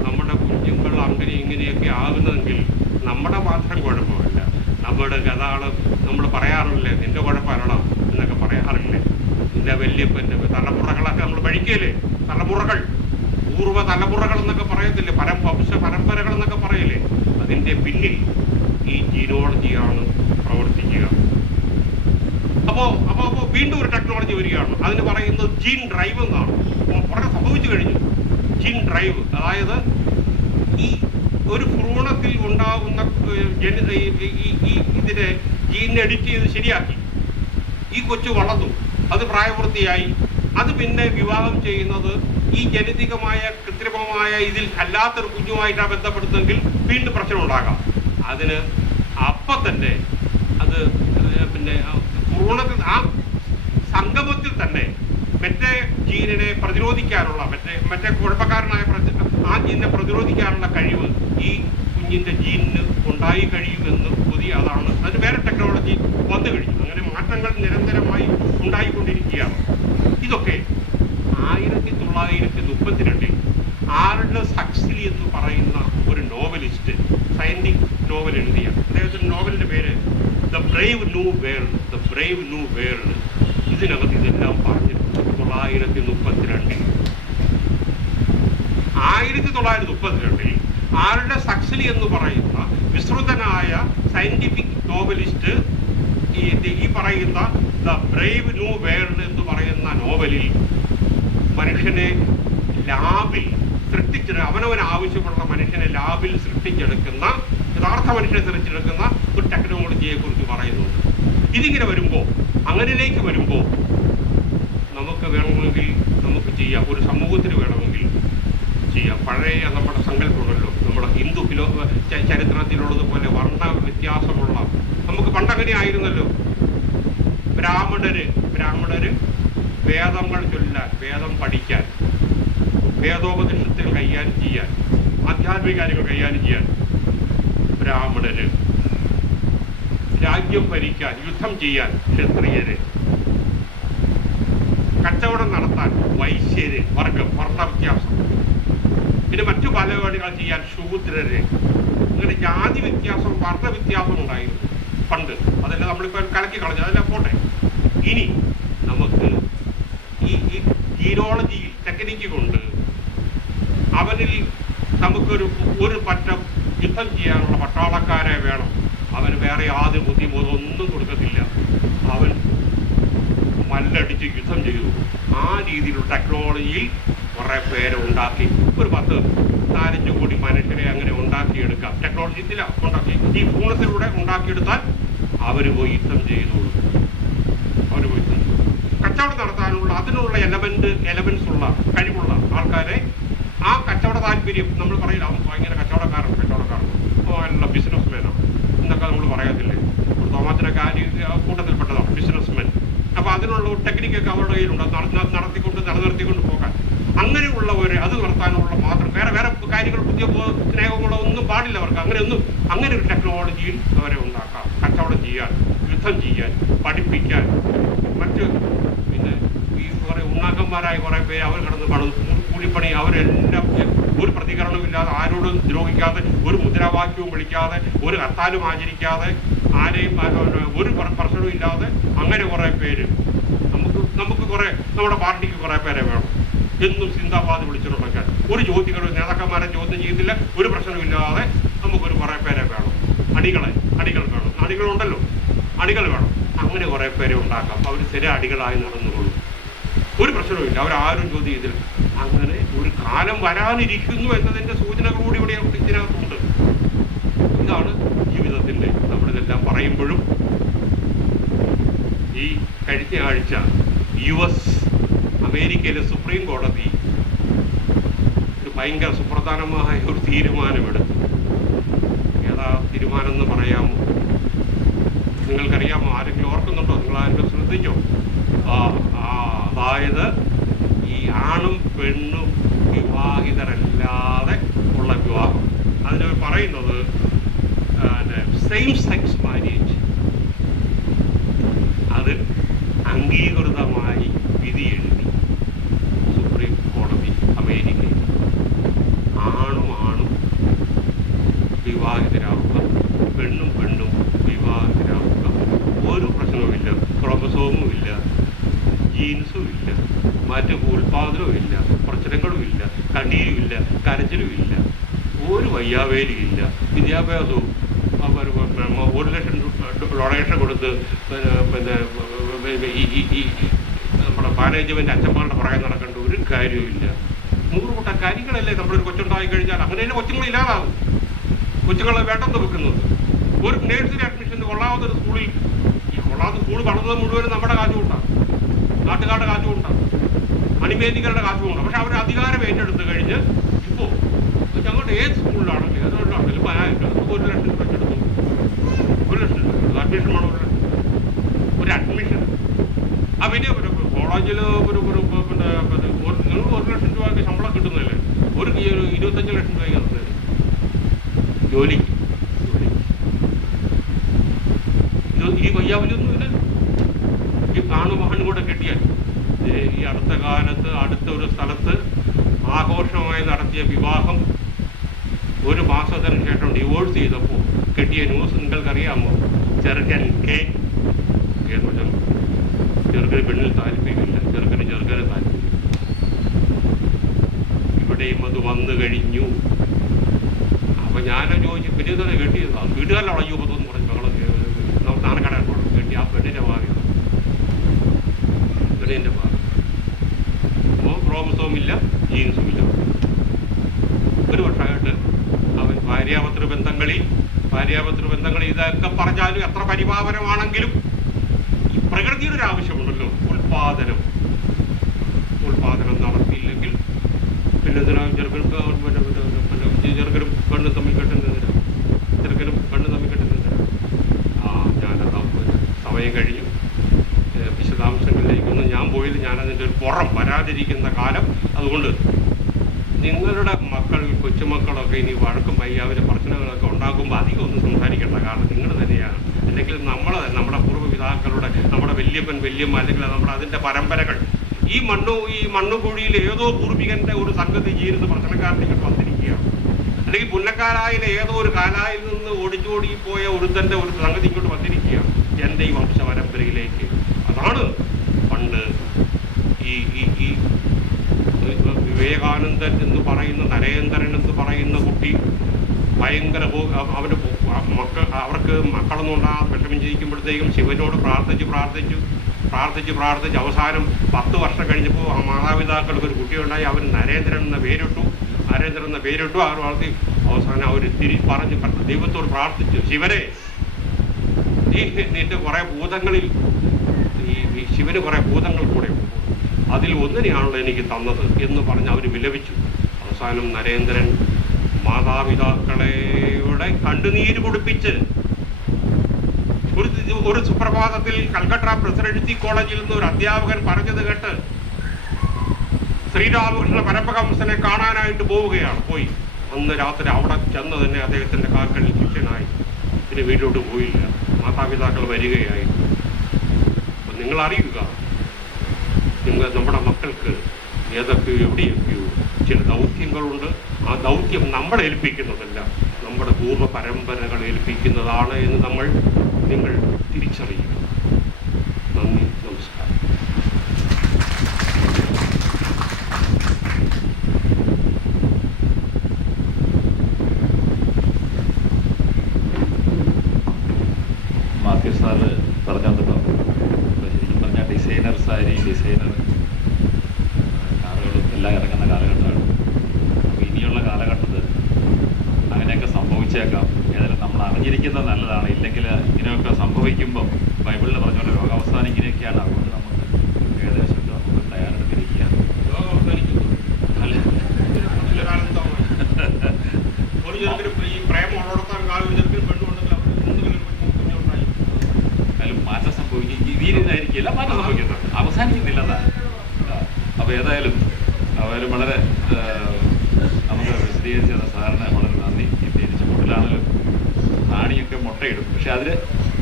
നമ്മുടെ കുഞ്ഞുങ്ങൾ അങ്ങനെ ഇങ്ങനെയൊക്കെ ആകുന്നതെങ്കിൽ നമ്മുടെ മാത്രം കുഴപ്പമില്ല. അതാണ് നമ്മൾ പറയാറില്ലേ, നിന്റെ കുഴപ്പമല്ല എന്നൊക്കെ പറയാറില്ലേ. നിന്റെ വല്യപ്പൻ്റെ തലമുറകളൊക്കെ നമ്മൾ പഠിക്കല്ലേ, തലമുറകൾ, പൂർവ്വ തലമുറകൾ എന്നൊക്കെ പറയത്തില്ലേ, വംശ പരമ്പരകൾ എന്നൊക്കെ പറയില്ലേ. അതിൻ്റെ പിന്നിൽ ഈ ജീനോളജിയാണ് പ്രവർത്തിക്കുക. അപ്പോൾ വീണ്ടും ഒരു ടെക്നോളജി വരികയാണ്. അതിന് പറയുന്നത് ജീൻ ഡ്രൈവ് എന്നാണ്. വളരെ സംഭവിച്ചു കഴിഞ്ഞു. ജീൻ ഡ്രൈവ്, അതായത് ഈ ഒരു ഭ്രൂണത്തിൽ ഉണ്ടാകുന്ന ഇതിനെ ജീനിനെ എഡിറ്റ് ചെയ്ത് ശരിയാക്കി. ഈ കൊച്ചു വളർന്നു, അത് പ്രായപൂർത്തിയായി. അത് പിന്നെ വിവാഹം ചെയ്യുന്നത് ഈ ജനിതകമായ കൃത്രിമമായ ഇതിൽ അല്ലാത്തൊരു കുഞ്ഞുമായിട്ടാണ് ബന്ധപ്പെടുത്തുമെങ്കിൽ വീണ്ടും പ്രശ്നം ഉണ്ടാകാം. അതിന് അപ്പം തന്നെ അത് പിന്നെ ഭ്രൂണത്തിൽ ആ സംഗമത്തിൽ തന്നെ മറ്റേ ജീനിനെ പ്രതിരോധിക്കാനുള്ള മറ്റേ കുഴപ്പക്കാരനായ ആ ജീനിനെ പ്രതിരോധിക്കാനുള്ള കഴിവ് ഈ കുഞ്ഞിൻ്റെ ജീനിന് ഉണ്ടായി കഴിയുമെന്ന് അതാണ്. അതിന് വേറെ ടെക്നോളജി വന്നു കഴിഞ്ഞു. അങ്ങനെ മാറ്റങ്ങൾ നിരന്തരമായി ഉണ്ടായിക്കൊണ്ടിരിക്കുകയാണ്. ഇതൊക്കെ 1932 ആൾഡസ് ഹക്സ്ലി എന്ന് പറയുന്ന ഒരു നോവലിസ്റ്റ് സയന്റിഫിക് നോവൽ എഴുതിയ അദ്ദേഹത്തിൻ്റെ നോവലിൻ്റെ പേര് ദ ബ്രേവ് ന്യൂ വേൾഡ്. ഇതിനകത്ത് ഇതെല്ലാം പറഞ്ഞിട്ടുണ്ട്. 1932 ആൾഡസ് ഹക്സ്ലി എന്ന് പറയുന്ന വിസ്തൃതനായ സയന്റിഫിക് നോവലിസ്റ്റ് ഈ പറയുന്ന ദ ബ്രേവ് ന്യൂ വേൾഡ് എന്ന് പറയുന്ന നോവലിൽ മനുഷ്യനെ ലാബിൽ അവനവന് ആവശ്യമുള്ള മനുഷ്യനെ ലാബിൽ സൃഷ്ടിച്ചെടുക്കുന്ന, യഥാർത്ഥ മനുഷ്യനെ സൃഷ്ടിച്ചെടുക്കുന്ന ഒരു ടെക്നോളജിയെ കുറിച്ച് പറയുന്നുണ്ട്. ഇതിങ്ങനെ വരുമ്പോൾ, അങ്ങനെയിലേക്ക് വരുമ്പോൾ നമുക്ക് വേണമെങ്കിൽ നമുക്ക് ചെയ്യാം. ഒരു സമൂഹത്തിന് വേണമെങ്കിൽ ചെയ്യാം. പഴയ നമ്മുടെ സങ്കല്പമുണ്ടല്ലോ, നമ്മുടെ ഹിന്ദു ചരിത്രത്തിലുള്ളതുപോലെ വർണ്ണ വ്യത്യാസമുള്ള, നമുക്ക് പണ്ടങ്ങനെ ആയിരുന്നല്ലോ. ബ്രാഹ്മണര് വേദങ്ങൾ ചൊല്ലാൻ, വേദം പഠിക്കാൻ, വേദോപനിഷത്തിൽ കൈകാര്യം ചെയ്യാൻ, ആധ്യാത്മിക കാര്യങ്ങൾ കൈകാര്യം ചെയ്യാൻ ബ്രാഹ്മണര്, രാജ്യം ഭരിക്കാൻ, യുദ്ധം ചെയ്യാൻ ക്ഷത്രിയര്, കച്ചവടം നടത്താൻ വൈശ്യര്, വർണ്ണ വ്യത്യാസം, പിന്നെ മറ്റു പരിപാടികൾ ചെയ്യാൻ ശൂദ്രര്. അങ്ങനെ ജാതി വ്യത്യാസം, വർണ്ണ വ്യത്യാസം ഉണ്ടായിരുന്നു പണ്ട്. അതെല്ലാം നമ്മളിപ്പോൾ കലക്കി കളഞ്ഞു, അതെല്ലാം പോട്ടെ. ഇനി നമുക്ക് ഈ ജീനോളജിയിൽ ടെക്നിക്ക് കൊണ്ട് അവനിൽ നമുക്കൊരു പറ്റം യുദ്ധം ചെയ്യാനുള്ള പട്ടാളക്കാരെ വേണം. അവന് വേറെ യാതൊരു ബുദ്ധിമുട്ടും ഒന്നും കൊടുക്കത്തില്ല. അവൻ മല്ലടിച്ച് യുദ്ധം ചെയ്തു. ആ രീതിയിലുള്ള ടെക്നോളജിയിൽ കുറേ പേരെ ഉണ്ടാക്കി, ഒരു 10-4 കോടി മനുഷ്യരെ അങ്ങനെ ഉണ്ടാക്കിയെടുക്കാം. ടെക്നോളജി ഉണ്ടാക്കി ഈ ഭ്രൂണത്തിലൂടെ ഉണ്ടാക്കിയെടുത്താൽ അവർ പോയി യുദ്ധം ചെയ്തോളൂ. കച്ചവടം നടത്താനുള്ള അതിനുള്ള എലമെന്റ്സ് ഉള്ള കഴിവുള്ള ആൾക്കാരെ, ആ കച്ചവട താല്പര്യം, നമ്മൾ പറയില്ല അവൻ ഭയങ്കര കച്ചവടക്കാരൻ നല്ല ബിസിനസ്മാനാണ് എന്നൊക്കെ നമ്മൾ പറയത്തില്ലേ. തോമാച്ചനൊക്കെ കൂട്ടത്തിൽപ്പെട്ടതാണ് ബിസിനസ്മാൻ. അപ്പോൾ അതിനുള്ള ടെക്നിക്കൊക്കെ അവരുടെ കയ്യിലുണ്ട്, നിലനിർത്തിക്കൊണ്ട് പോകാൻ. അങ്ങനെയുള്ളവരെ അത് നടത്താനുള്ള മാത്രം വേറെ കാര്യങ്ങൾ, പുതിയ സ്നേഹങ്ങളോ ഒന്നും പാടില്ല അവർക്ക്. അങ്ങനെ ഒരു ടെക്നോളജിയിൽ അവരെ ഉണ്ടാക്കാം. കച്ചവടം ചെയ്യാൻ, യുദ്ധം ചെയ്യാൻ, പഠിപ്പിക്കാൻ, മറ്റ് പിന്നെ ഈ കുറേ ഉണ്ണാക്കന്മാരായ കുറേ പേര് അവർ കൂലിപ്പണി, അവരെല്ലാം ഒരു പ്രതികരണമില്ലാതെ, ആരോടും ദ്രോഹിക്കാതെ, ഒരു മുദ്രാവാക്യവും വിളിക്കാതെ, ഒരു ഹർത്താലും ആചരിക്കാതെ, ആരെയും ഒരു പ്രശ്നവും ഇല്ലാതെ, അങ്ങനെ കുറേ പേര് നമുക്ക് കുറേ നമ്മുടെ പാർട്ടിക്ക് കുറേ പേരെ വേണം. എന്നും സിന്ദാബാദ് വിളിച്ചിട്ടുണ്ടെങ്കിൽ ഒരു ചോദ്യങ്ങളും നേതാക്കന്മാരെ ചോദ്യം ചെയ്തില്ല, ഒരു പ്രശ്നമില്ലാതെ നമുക്കൊരു കുറേ പേരെ വേണം. അണികൾ വേണം. അണികളുണ്ടല്ലോ, അണികൾ വേണം. അങ്ങനെ കുറേ പേരെ ഉണ്ടാക്കാം. അവർ സ്ഥിര അടികളായി നടന്നുകൊള്ളും. ഒരു പ്രശ്നവുമില്ല, അവരാരും ചോദ്യം ചെയ്തില്ല. അങ്ങനെ ഒരു കാലം വരാനിരിക്കുന്നു എന്നതിൻ്റെ സൂചനകളോട് ഇവിടെ ഇതിനകത്തുണ്ട്. ഇതാണ് ജീവിതത്തിൻ്റെ. നമ്മളിതെല്ലാം പറയുമ്പോഴും ഈ കഴിഞ്ഞ ആഴ്ച അമേരിക്കയിലെ സുപ്രീം കോടതി ഒരു ഭയങ്കര സുപ്രധാനമായ ഒരു തീരുമാനമെടുത്തു. ഏതാ തീരുമാനം എന്ന് പറയാമോ? നിങ്ങൾക്കറിയാമോ? ആരെങ്കിലും ഓർക്കുന്നുണ്ടോ? നിങ്ങൾ ആരെങ്കിലും ശ്രദ്ധിച്ചോ? അതായത് ഈ ആണും പെണ്ണും വിവാഹിതരല്ലാതെ ഉള്ള വിവാഹം, അതിന് പറയുന്നത് സെയിം സെക്സ് മാരേജ്, അത് അംഗീകൃതമായി വിധി എഴുതി സുപ്രീം കോടതി അമേരിക്കയിൽ. ആണും വിവാഹിതരാവുക, പെണ്ണും വിവാഹിതരാവുക. ഒരു പ്രശ്നവുമില്ല. ക്രോമസോമും ഇല്ല, ജീൻസും ഇല്ല, മറ്റ് ഉൽപാദനവും ഇല്ല, പ്രശ്നങ്ങളും ഇല്ല, കണ്ണീരും ഇല്ല, കരച്ചിലും ഇല്ല, ഒരു വയ്യാവേലിയില്ല. വിദ്യാഭ്യാസവും 1 ലക്ഷം ഡൊണേഷൻ കൊടുത്ത് പിന്നെ ഈ നമ്മുടെ മാനേജ്മെൻറ്റ് അച്ഛന്മാരുടെ പുറകെ നടക്കേണ്ട ഒരു കാര്യവുമില്ല. 100 കൂട്ടം കാര്യങ്ങളല്ലേ നമ്മളൊരു കൊച്ചുണ്ടായി കഴിഞ്ഞാൽ. അങ്ങനെ തന്നെ കൊച്ചുങ്ങൾ ഇല്ലാതാകും. കൊച്ചുങ്ങളെ വേണ്ടെന്ന് വെക്കുന്നത്. ഒരു നേഴ്സിന് അഡ്മിഷന് കൊള്ളാവുന്നൊരു സ്കൂളിൽ, ഈ കൊള്ളാവുന്ന സ്കൂൾ പണിത് മുഴുവനും നമ്മുടെ കാശുകൊണ്ടാണ്, നാട്ടുകാരുടെ കാശുകൊണ്ടാണ്, അണിമേദികളുടെ കാശുകൊണ്ടാണ്. പക്ഷെ അവർ അധികാരം ഏറ്റെടുത്ത് കഴിഞ്ഞ് ഇപ്പോൾ ഞങ്ങളുടെ ഏത് സ്കൂളിലാണെങ്കിലും ഏതൊരാണെങ്കിലും 1 ലക്ഷം രൂപ വെച്ചെടുത്തു. 1 ലക്ഷം രൂപ അഡ്മിഷൻ വേണം. ഒരു അഡ്മിഷൻ പിന്നെ കോളേജിൽ പിന്നെ നിങ്ങൾ 1 ലക്ഷം രൂപയ്ക്ക് ശമ്പളം കിട്ടുന്നതല്ലേ, ഒരു 25 ലക്ഷം രൂപയ്ക്ക് തന്നത് ജോലിക്ക്. ഈ വയ്യാവലിയൊന്നുമില്ല. ഈ കാണുവാനും കൂടെ കെട്ടിയാൽ ഈ അടുത്ത കാലത്ത് അടുത്തൊരു സ്ഥലത്ത് ആഘോഷമായി നടത്തിയ വിവാഹം 1 മാസത്തിന് ശേഷം ഡിവോഴ്സ് ചെയ്തപ്പോൾ കിട്ടിയ ന്യൂസ് നിങ്ങൾക്കറിയാമോ? ചെറുക്കൻ ചെറുക്കന് പെണ്ണിൽ താല്പര്യമില്ല, ചെറുക്കന് താല്പര്യം. ഇവിടെയും അത് വന്നു കഴിഞ്ഞു. അപ്പം ഞാൻ ചോദിച്ചു, പിന്നെ തന്നെ കെട്ടിയത് വീട്ടുകാരുടെ അളയൂപത്തെന്ന് പറഞ്ഞു നമ്മൾ താനക്കടയിൽ പോകണം. കെട്ടി ആ പെണ്ണിൻ്റെ ഭാവിയാണ്, പെണ്ണിൻ്റെ ഭാവി. ക്രോമസോം ഇല്ല, ജീൻസും ഇല്ല. 1 വർഷമായിട്ട് അവൻ ഭാര്യാഭർത്തൃ ബന്ധങ്ങളിൽ ഇതൊക്കെ പറഞ്ഞാലും എത്ര പരിപാവനമാണെങ്കിലും ഈ പ്രകൃതിയുടെ ഒരു ആവശ്യമുണ്ടല്ലോ, ഉൽപാദനം നടത്തിയില്ലെങ്കിൽ പിന്നെ ചെറുക്കനും പെണ്ണും തമ്മിൽ കെട്ടുന്നതിന് ഞാനതാ സമയം കഴിഞ്ഞു. വിശദാംശങ്ങളിലേക്കൊന്നും ഞാൻ പോയില്ല. ഞാനതിൻ്റെ ഒരു പുറം വരാതിരിക്കുന്ന കാലം. അതുകൊണ്ട് നിങ്ങളുടെ കൊച്ചുമക്കളൊക്കെ ഇനി വഴക്കും വയ്യാവിൻ്റെ പ്രശ്നങ്ങളൊക്കെ ഉണ്ടാക്കുമ്പോൾ അധികം ഒന്നും സംസാരിക്കേണ്ട. കാരണം നിങ്ങൾ തന്നെയാണ്, അല്ലെങ്കിൽ നമ്മുടെ പൂർവ്വപിതാക്കളുടെ, നമ്മുടെ വല്യമ്മ അല്ലെങ്കിൽ നമ്മുടെ അതിൻ്റെ പരമ്പരകൾ, ഈ മണ്ണുകുഴിയിൽ ഏതോ പൂർവികൻ്റെ ഒരു സംഗതി ജീവിത പ്രശ്നക്കാരനിങ്ങോട്ട് വന്നിരിക്കുകയാണ്. അല്ലെങ്കിൽ പുന്നക്കാലായിലെ ഏതോ ഒരു കാലായിൽ നിന്ന് ഓടിച്ചോടി പോയ ഒരുത്തൻ്റെ ഒരു സംഗതി ഇങ്ങോട്ട് വന്നിരിക്കുകയാണ് എൻ്റെ ഈ വംശ പരമ്പരയിലേക്ക്. അതാണ് പണ്ട് ഈ വിവേകാനന്ദൻ എന്ന് പറയുന്ന, നരേന്ദ്രൻ എന്ന് പറയുന്ന കുട്ടി ഭയങ്കര അവർക്ക് മക്കളൊന്നും ഉണ്ടാകാതെ വിഷമം ചെയ്യിക്കുമ്പോഴത്തേക്കും ശിവനോട് പ്രാർത്ഥിച്ച് അവസാനം 10 വർഷം കഴിഞ്ഞപ്പോൾ ആ മാതാപിതാക്കൾക്ക് ഒരു കുട്ടിയുണ്ടായി. അവർ നരേന്ദ്രൻ എന്ന പേരിട്ടു. അവർ വളർത്തി അവസാനം അവർ പറഞ്ഞു ദൈവത്തോട് പ്രാർത്ഥിച്ചു, ശിവനെ നിന്റെ കുറേ ഭൂതങ്ങളിൽ ഈ ശിവന് കുറേ ഭൂതങ്ങൾ കൂടെ ഉണ്ട്, അതിൽ ഒന്നിനെയാണല്ലോ എനിക്ക് തന്നത് എന്ന് പറഞ്ഞ് അവർ വിലപിച്ചു. അവസാനം നരേന്ദ്രൻ മാതാപിതാക്കളെയുടെ കണ്ണുനീര് കുടിപ്പിച്ച് ഒരു സുപ്രഭാതത്തിൽ കൽക്കട്ട പ്രസിഡൻസി കോളേജിൽ നിന്ന് ഒരു അധ്യാപകൻ പറഞ്ഞത് കേട്ട് ശ്രീരാമകൃഷ്ണ പരമഹംസനെ കാണാനായിട്ട് പോയി. അന്ന് രാത്രി അവിടെ ചെന്ന് തന്നെ അദ്ദേഹത്തിൻ്റെ കാൽക്കലിൽ ശിഷ്യനായി. പിന്നെ വീട്ടിലോട്ട് പോയില്ല. മാതാപിതാക്കൾ വരികയായി. അപ്പം നിങ്ങൾ അറിയുക, നമ്മുടെ മക്കൾക്ക് എവിടെയൊക്കെയോ ചില ദൗത്യങ്ങളുണ്ട്. ആ ദൗത്യം നമ്മളെ ഏൽപ്പിക്കുന്നതല്ല, നമ്മുടെ പൂർവ്വ പരമ്പരകൾ ഏൽപ്പിക്കുന്നതാണ് എന്ന് നിങ്ങൾ തിരിച്ചറിയുക. നന്ദി, നമസ്കാരം. മാത്യു സാറ് പറഞ്ഞല്ലോ, ശരിക്കും പറഞ്ഞാൽ ഡിസൈനർ സാരി, ഡിസൈനർ കാറുകളും എല്ലാം ഇറങ്ങുന്ന അറിഞ്ഞിരിക്കുന്നത് നല്ലതാണ്. ഇല്ലെങ്കിൽ ഇങ്ങനെയൊക്കെ സംഭവിക്കുമ്പോൾ ബൈബിളിൽ പറഞ്ഞ പോലെ രോഗാവസാനം ഇങ്ങനെയൊക്കെയാണ്. അതുകൊണ്ട് നമുക്ക് ഏകദേശം നമുക്ക് തയ്യാറെടുത്തിരിക്കുക. അല്ല ഒരു ചെറുക്കിന് ഈ പ്രേമം ഉള്ളിടത്താൻ കാലം ചെറുക്കിന് പെണ്ണുണ്ടെങ്കിൽ അതിലും മാറ്റം സംഭവിക്കും. ഈ രീതിയിലായിരിക്കില്ല മാറ്റം സംഭവിക്കുന്നത്, അവസാനിക്കുന്നില്ലെന്നാണ്. അപ്പോൾ ഏതായാലും വളരെ നമുക്ക് വിശദീകരിച്ച സാറിന് വളരെ നന്ദി. ഈ തിരിച്ചു കൂട്ടിലാണെങ്കിലും നാണിയൊക്കെ മുട്ടയിടും. പക്ഷെ അതിൽ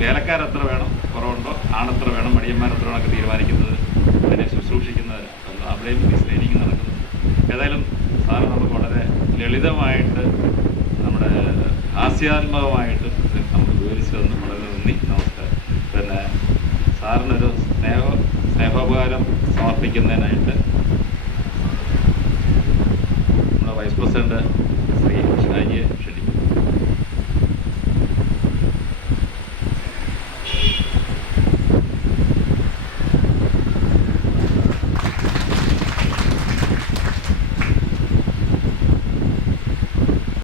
വേലക്കാരെത്ര വേണം, കുറവുണ്ടോ, ആണെത്ര വേണം, മടിയന്മാരെത്ര വേണമൊക്കെ തീരുമാനിക്കുന്നത്, അതിനെ ശുശ്രൂഷിക്കുന്നത്, അവിടെയും ട്രെയിനിങ് നടക്കുന്നത്. ഏതായാലും സാറ് നമുക്ക് വളരെ ലളിതമായിട്ട് നമ്മുടെ ഹാസ്യാത്മകമായിട്ട് നമുക്ക് വിവരിച്ചു തന്നു. വളരെ നന്ദി, നമസ്കാരം. പിന്നെ സാറിനൊരു സ്നേഹോപകാരം സമർപ്പിക്കുന്നതിനായിട്ട് നമ്മുടെ വൈസ് പ്രസിഡന്റ്